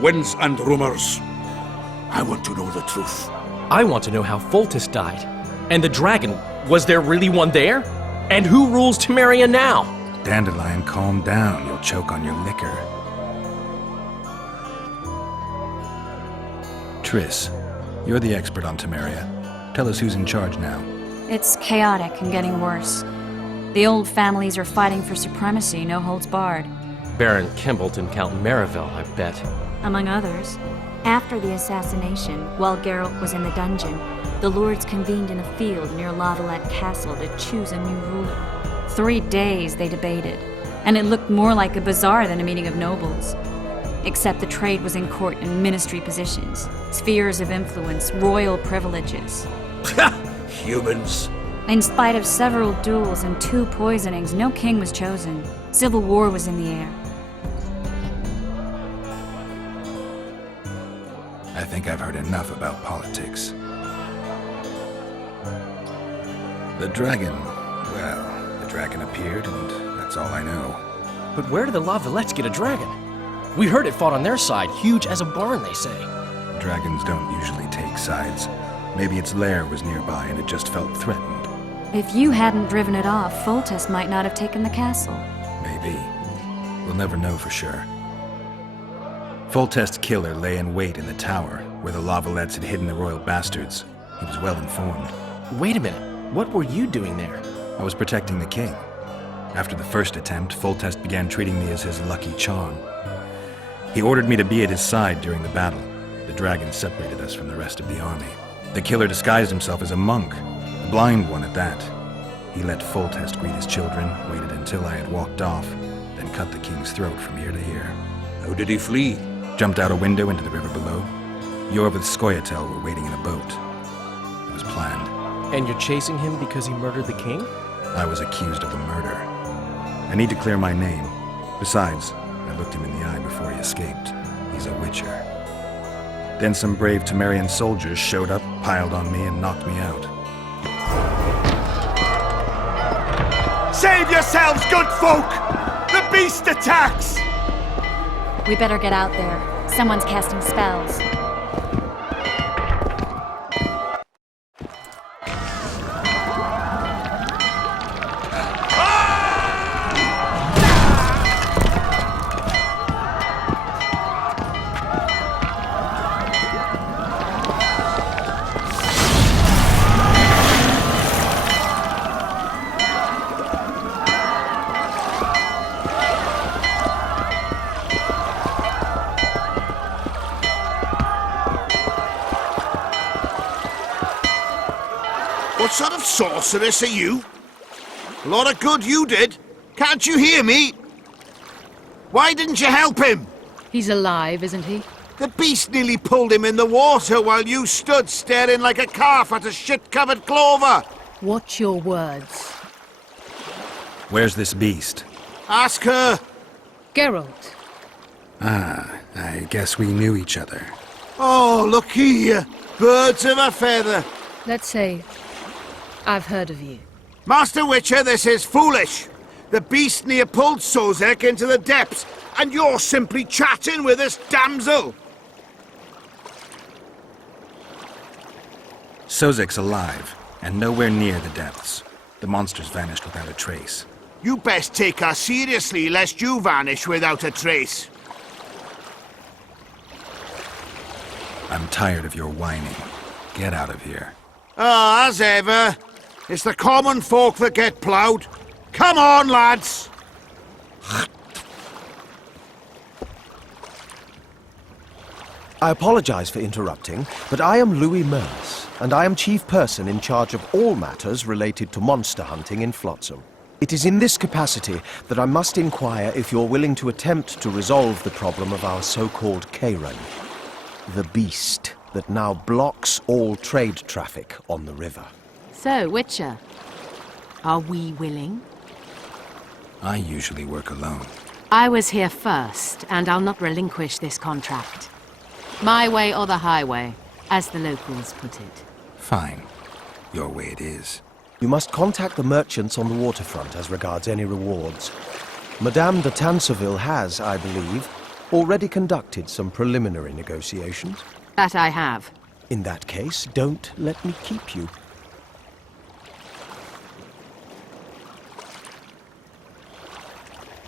Winds and rumors. I want to know the truth. I want to know how Foltest died. And the dragon, was there really one there? And who rules Temeria now? Dandelion, calm down. You'll choke on your liquor. Triss, you're the expert on Temeria. Tell us who's in charge now. It's chaotic and getting worse. The old families are fighting for supremacy, no holds barred. Baron Kimbolt and Count Mariville, I bet. Among others. After the assassination, while Geralt was in the dungeon, the lords convened in a field near Lavalette Castle to choose a new ruler. 3 days they debated, and it looked more like a bazaar than a meeting of nobles. Except the trade was in court and ministry positions, spheres of influence, royal privileges. Humans. In spite of several duels and 2 poisonings, no king was chosen. Civil war was in the air. I think I've heard enough about politics. The dragon, well, the dragon appeared, and that's all I know. But where did the Lavalettes get a dragon? We heard it fought on their side, huge as a barn, they say. Dragons don't usually take sides. Maybe its lair was nearby and it just felt threatened. If you hadn't driven it off, Foltest might not have taken the castle. Maybe. We'll never know for sure. Foltest's killer lay in wait in the tower, where the Lavalettes had hidden the royal bastards. He was well informed. Wait a minute. What were you doing there? I was protecting the king. After the first attempt, Foltest began treating me as his lucky charm. He ordered me to be at his side during the battle. The dragon separated us from the rest of the army. The killer disguised himself as a monk, a blind one at that. He let Foltest greet his children, waited until I had walked off, then cut the king's throat from ear to ear. How did he flee? Jumped out a window into the river below. Yorv with Scoia'tael were waiting in a boat. It was planned. And you're chasing him because he murdered the king? I was accused of the murder. I need to clear my name. Besides, I looked him in the eye before he escaped. He's a witcher. Then some brave Temerian soldiers showed up, piled on me, and knocked me out. Save yourselves, good folk! The beast attacks! We better get out there. Someone's casting spells. What sort of sorceress are you? A lot of good you did. Can't you hear me? Why didn't you help him? He's alive, isn't he? The beast nearly pulled him in the water while you stood staring like a calf at a shit-covered clover. Watch your words. Where's this beast? Ask her. Geralt. Ah, I guess we knew each other. Oh, look here. Birds of a feather. Let's say I've heard of you. Master Witcher, this is foolish. The beast near pulled Sozek into the depths, and you're simply chatting with this damsel. Sozek's alive, and nowhere near the depths. The monsters vanished without a trace. You best take her seriously, lest you vanish without a trace. I'm tired of your whining. Get out of here. Ah, as ever. It's the common folk that get ploughed. Come on, lads! I apologize for interrupting, but I am Louis Merce, and I am chief person in charge of all matters related to monster hunting in Flotsam. It is in this capacity that I must inquire if you're willing to attempt to resolve the problem of our so-called Kayran, the beast that now blocks all trade traffic on the river. So, Witcher, are we willing? I usually work alone. I was here first, and I'll not relinquish this contract. My way or the highway, as the locals put it. Fine. Your way it is. You must contact the merchants on the waterfront as regards any rewards. Madame de Tanseville has, I believe, already conducted some preliminary negotiations. That I have. In that case, don't let me keep you.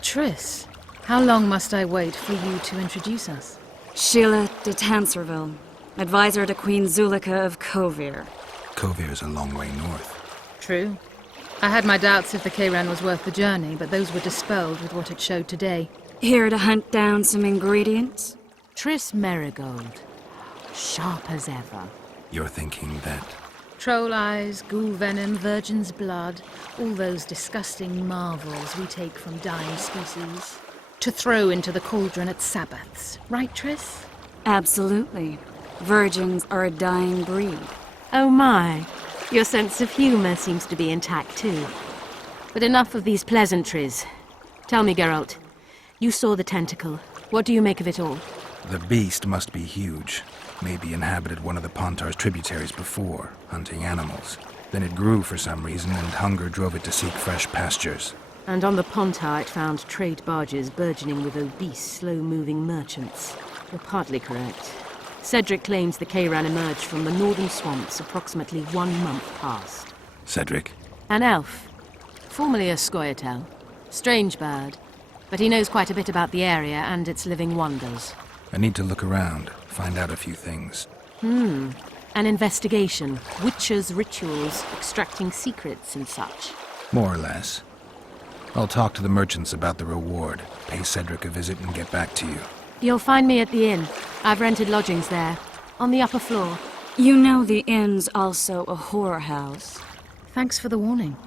Triss, how long must I wait for you to introduce us? Sheila de Tanserville, advisor to Queen Zulika of Kovir. Kovir's a long way north. True. I had my doubts if the Kayran was worth the journey, but those were dispelled with what it showed today. Here to hunt down some ingredients? Triss Merigold. Sharp as ever. You're thinking that... Troll eyes, ghoul venom, virgin's blood, all those disgusting marvels we take from dying species, to throw into the cauldron at Sabbaths. Right, Triss? Absolutely. Virgins are a dying breed. Oh my. Your sense of humor seems to be intact too. But enough of these pleasantries. Tell me, Geralt, you saw the tentacle. What do you make of it all? The beast must be huge. Maybe inhabited one of the Pontar's tributaries before, hunting animals. Then it grew for some reason, and hunger drove it to seek fresh pastures. And on the Pontar it found trade barges burgeoning with obese, slow-moving merchants. You're partly correct. Cedric claims the Kayran emerged from the northern swamps approximately 1 month past. Cedric? An elf. Formerly a Scoia'tael. Strange bird. But he knows quite a bit about the area and its living wonders. I need to look around, find out a few things. An investigation. Witchers' rituals, extracting secrets and such. More or less. I'll talk to the merchants about the reward, pay Cedric a visit and get back to you. You'll find me at the inn. I've rented lodgings there, on the upper floor. You know the inn's also a whorehouse. Thanks for the warning.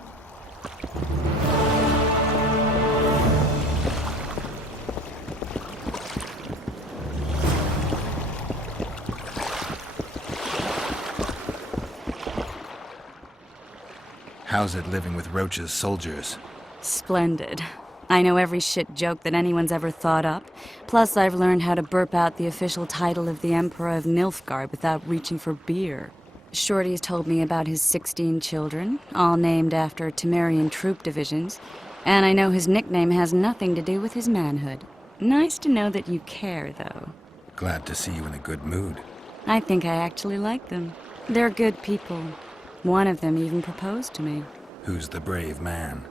How's it living with Roach's soldiers? Splendid. I know every shit joke that anyone's ever thought up. Plus, I've learned how to burp out the official title of the Emperor of Nilfgaard without reaching for beer. Shorty's told me about his 16 children, all named after Temerian troop divisions, and I know his nickname has nothing to do with his manhood. Nice to know that you care, though. Glad to see you in a good mood. I think I actually like them. They're good people. One of them even proposed to me. Who's the brave man?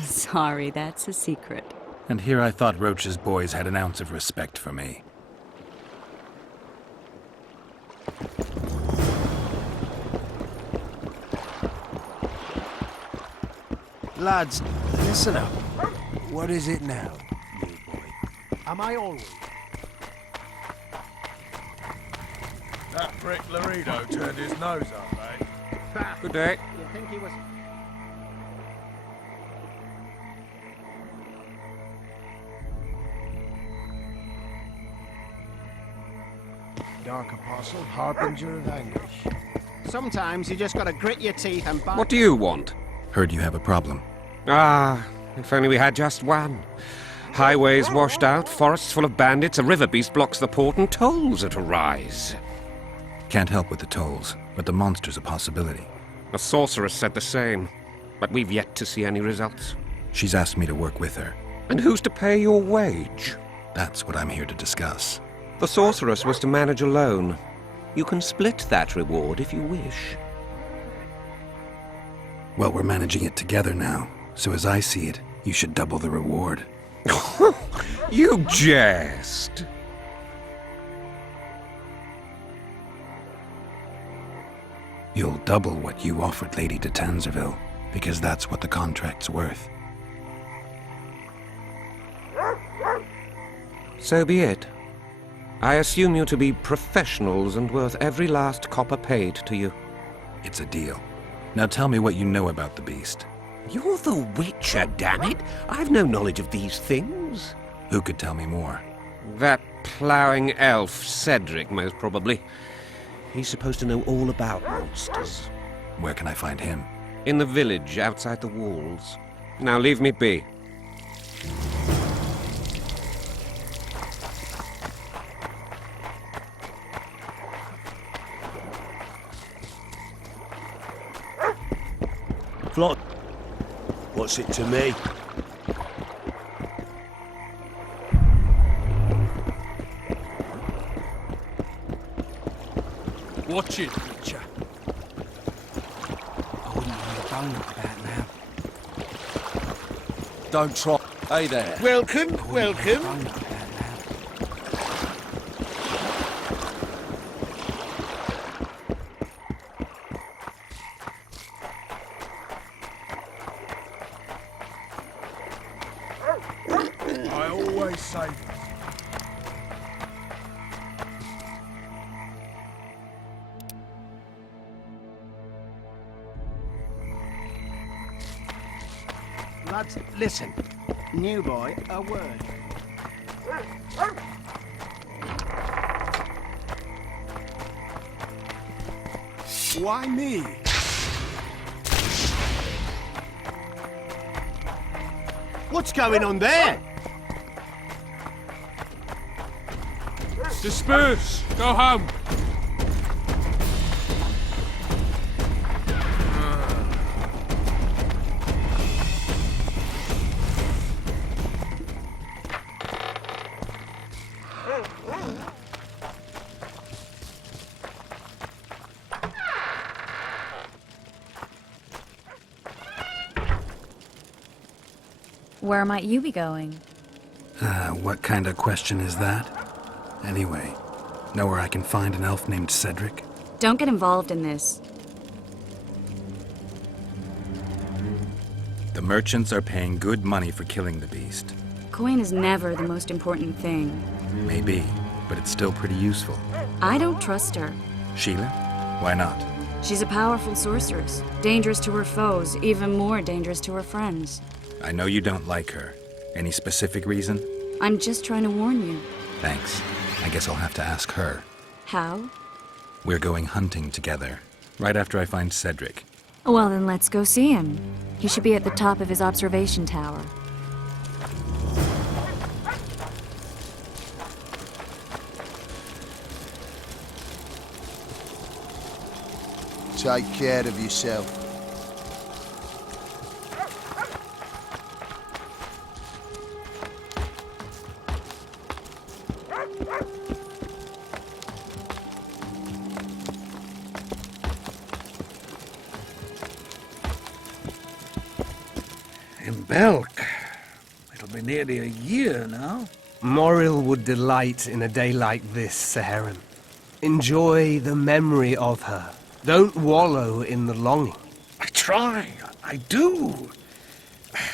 Sorry, that's a secret. And here I thought Roach's boys had an ounce of respect for me. Lads, listen up. What is it now, new boy? Am I always? That prick Laredo turned his nose up, eh? Good day. You think he was... Dark Apostle, harbinger of anguish. Sometimes you just gotta grit your teeth and... What do you want? Heard you have a problem. Ah, if only we had just one. Highways washed out, forests full of bandits, a river beast blocks the port, and tolls at a rise. Can't help with the tolls, but the monster's a possibility. A sorceress said the same. but we've yet to see any results. She's asked me to work with her. And who's to pay your wage? That's what I'm here to discuss. The sorceress was to manage alone. You can split that reward if you wish. Well, we're managing it together now, so as I see it, you should double the reward. You jest! You'll double what you offered Lady de Tanzerville, because that's what the contract's worth. So be it. I assume you to be professionals and worth every last copper paid to you. It's a deal. Now tell me what you know about the beast. You're the Witcher, damn it! I've no knowledge of these things. Who could tell me more? That ploughing elf, Cedric, most probably. He's supposed to know all about monsters. Where can I find him? In the village, outside the walls. Now leave me be. Flot. What's it to me? Watch it, Witcher. I wouldn't worry a bone about now. Don't try. Hey there. Welcome, welcome. I always say this. Lads, listen. New boy, a word. Why me? What's going on there? Disperse! Go home! Where might you be going? What kind of question is that? Anyway, know where I can find an elf named Cedric? Don't get involved in this. The merchants are paying good money for killing the beast. Coin is never the most important thing. Maybe, but it's still pretty useful. I don't trust her. Sheila? Why not? She's a powerful sorceress. Dangerous to her foes, even more dangerous to her friends. I know you don't like her. Any specific reason? I'm just trying to warn you. Thanks. I guess I'll have to ask her. How? We're going hunting together, right after I find Cedric. Well, then let's go see him. He should be at the top of his observation tower. Take care of yourself. In Belk. It'll be nearly a year now. Moril would delight in a day like this, Saharan. Enjoy the memory of her. Don't wallow in the longing. I try, I do.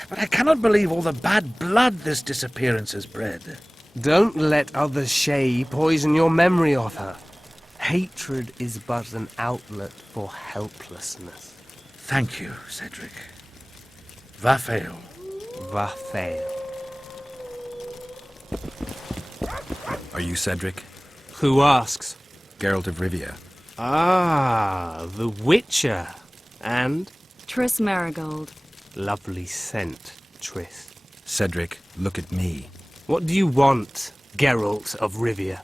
But I cannot believe all the bad blood this disappearance has bred. Don't let other Shay poison your memory of her. Hatred is but an outlet for helplessness. Thank you, Cedric. Vafael. Vafael. Are you Cedric? Who asks? Geralt of Rivia. Ah, the Witcher. And? Triss Marigold. Lovely scent, Triss. Cedric, look at me. What do you want, Geralt of Rivia?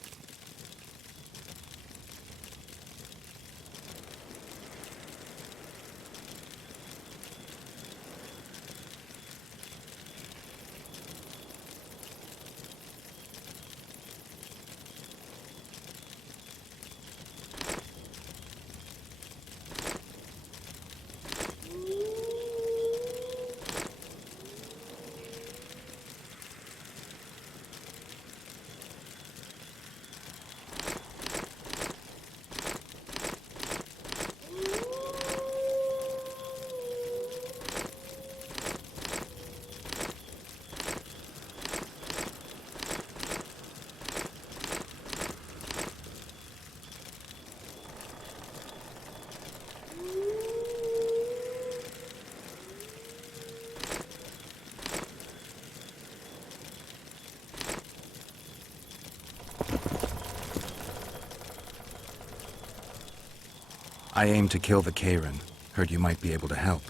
I aim to kill the Karen. Heard you might be able to help.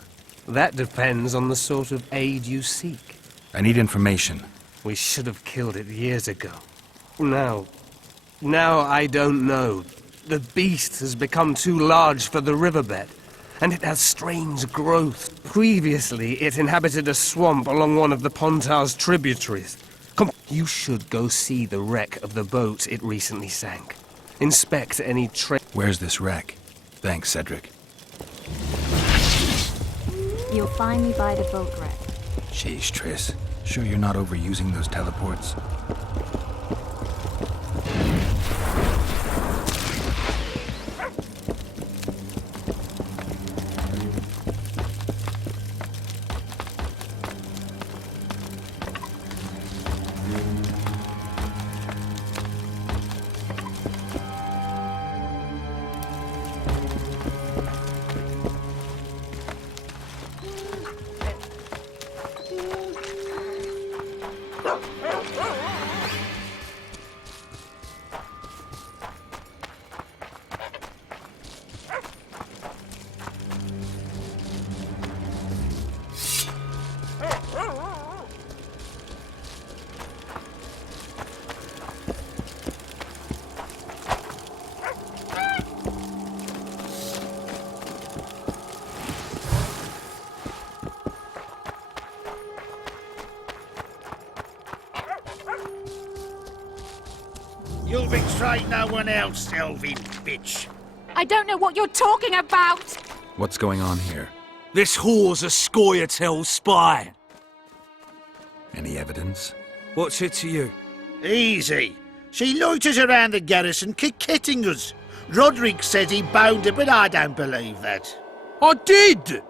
That depends on the sort of aid you seek. I need information. We should have killed it years ago. Now I don't know. The beast has become too large for the riverbed, and it has strange growth. Previously, it inhabited a swamp along one of the Pontar's tributaries. Come, you should go see the wreck of the boat it recently sank. Inspect any Where's this wreck? Thanks, Cedric. You'll find me by the boat wreck. Sheesh, Triss. Sure you're not overusing those teleports? You'll betray no one else, Elvin bitch. I don't know what you're talking about! What's going on here? This whore's a Scoia'tael spy. Any evidence? What's it to you? Easy. She loiters around the garrison kick-kitting us. Roderick says he bound her, but I don't believe that. I did!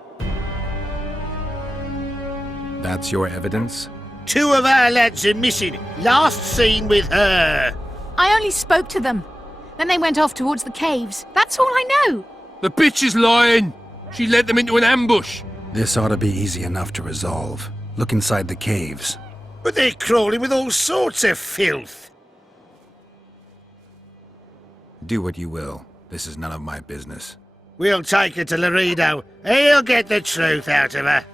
That's your evidence? 2 of our lads are missing. Last seen with her. I only spoke to them. Then they went off towards the caves. That's all I know. The bitch is lying. She led them into an ambush. This ought to be easy enough to resolve. Look inside the caves. But they're crawling with all sorts of filth. Do what you will. This is none of my business. We'll take her to Laredo. He'll get the truth out of her.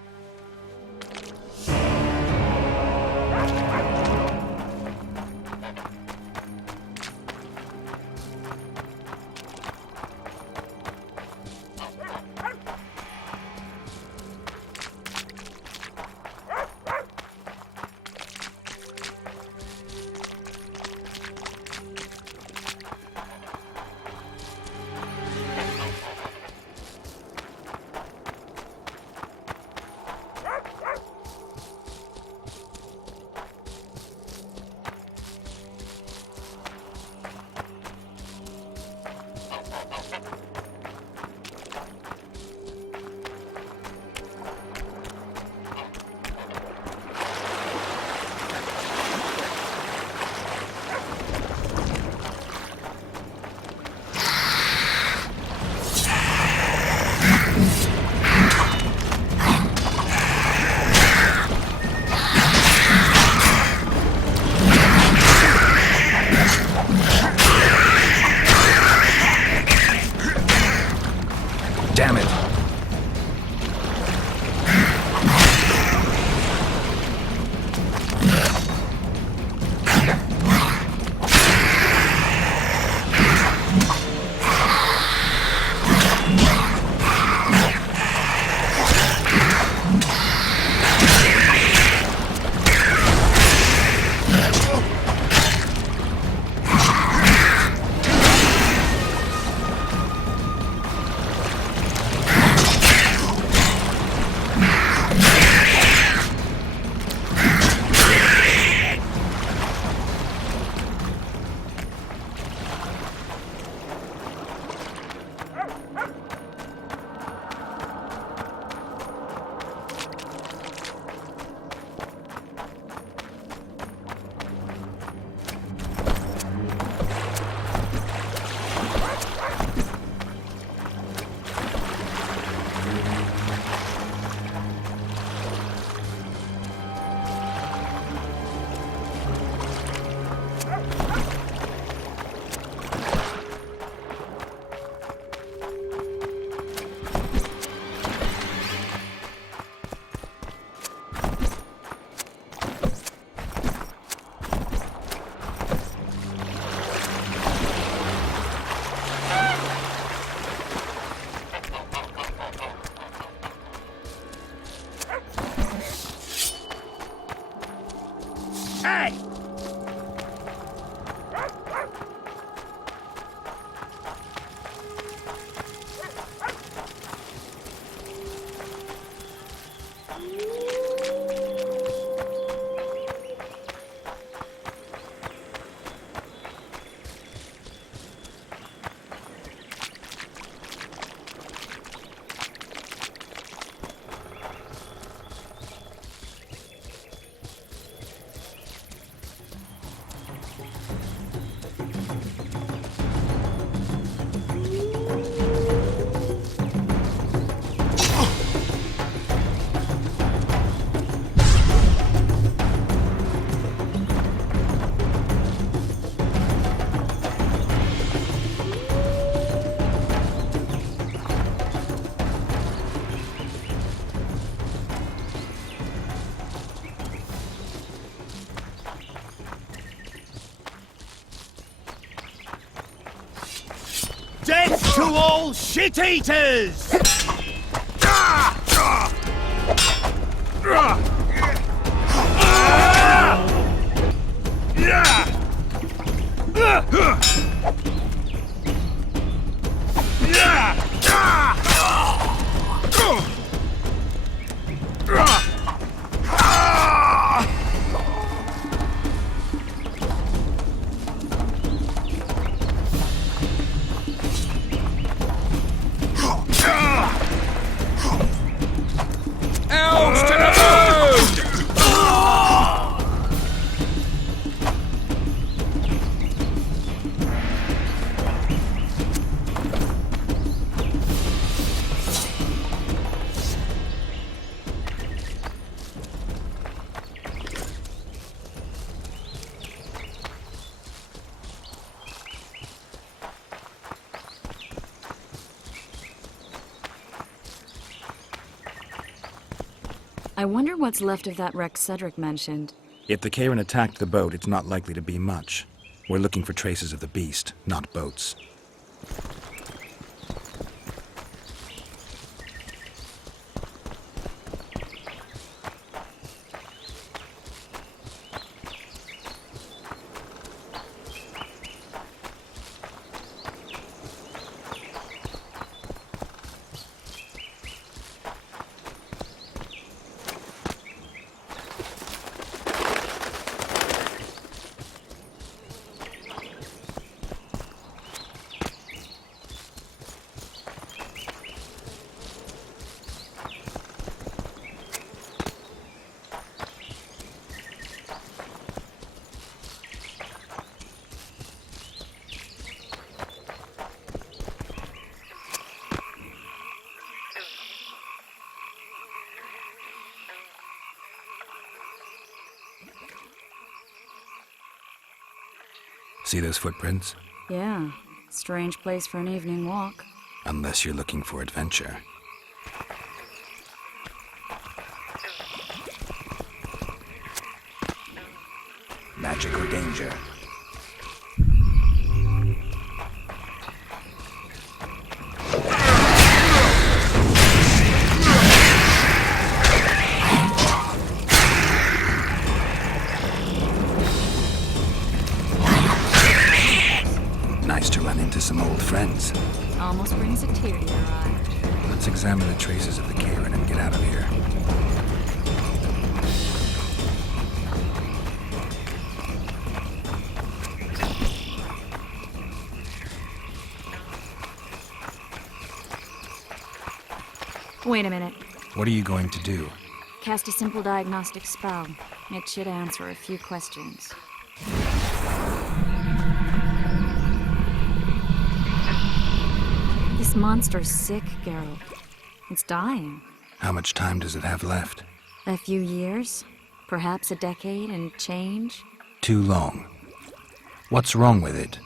Hey! Death to all shit-eaters! Elves to the moon! I wonder what's left of that wreck Cedric mentioned. If the Karen attacked the boat, it's not likely to be much. We're looking for traces of the beast, not boats. See those footprints? Yeah, strange place for an evening walk. Unless you're looking for adventure. Magic or danger? Nice to run into some old friends. Almost brings a tear to your eye. Let's examine the traces of the Karen and get out of here. Wait a minute. What are you going to do? Cast a simple diagnostic spell. It should answer a few questions. This monster's sick, Geralt. It's dying. How much time does it have left? A few years? Perhaps a decade and change? Too long. What's wrong with it?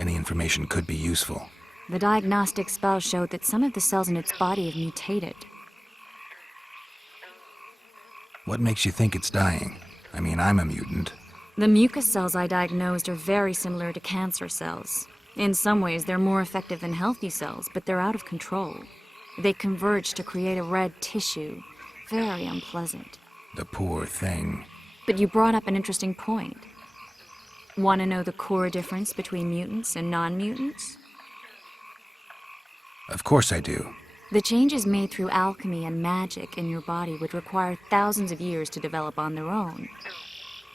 Any information could be useful. The diagnostic spell showed that some of the cells in its body have mutated. What makes you think it's dying? I mean, I'm a mutant. The mucus cells I diagnosed are very similar to cancer cells. In some ways, they're more effective than healthy cells, but they're out of control. They converge to create a red tissue. Very unpleasant. The poor thing. But you brought up an interesting point. Want to know the core difference between mutants and non-mutants? Of course I do. The changes made through alchemy and magic in your body would require thousands of years to develop on their own.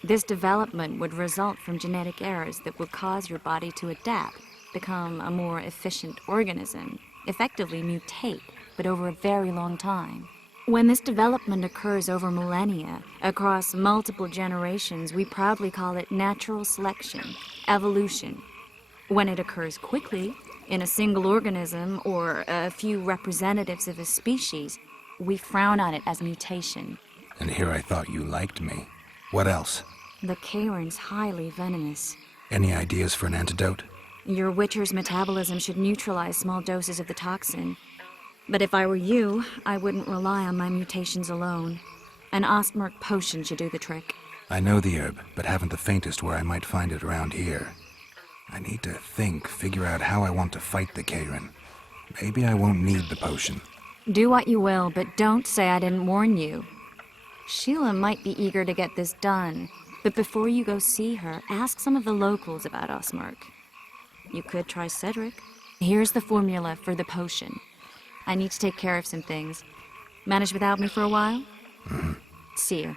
This development would result from genetic errors that would cause your body to adapt, become a more efficient organism, effectively mutate, but over a very long time. When this development occurs over millennia, across multiple generations, we proudly call it natural selection, evolution. When it occurs quickly, in a single organism or a few representatives of a species, we frown on it as mutation. And here I thought you liked me. What else? The Kayran's highly venomous. Any ideas for an antidote? Your Witcher's metabolism should neutralize small doses of the toxin. But if I were you, I wouldn't rely on my mutations alone. An Ostmark potion should do the trick. I know the herb, but haven't the faintest where I might find it around here. I need to figure out how I want to fight the Kayran. Maybe I won't need the potion. Do what you will, but don't say I didn't warn you. Sheila might be eager to get this done, but before you go see her, ask some of the locals about Ostmark. You could try Cedric. Here's the formula for the potion. I need to take care of some things. Manage without me for a while? See you.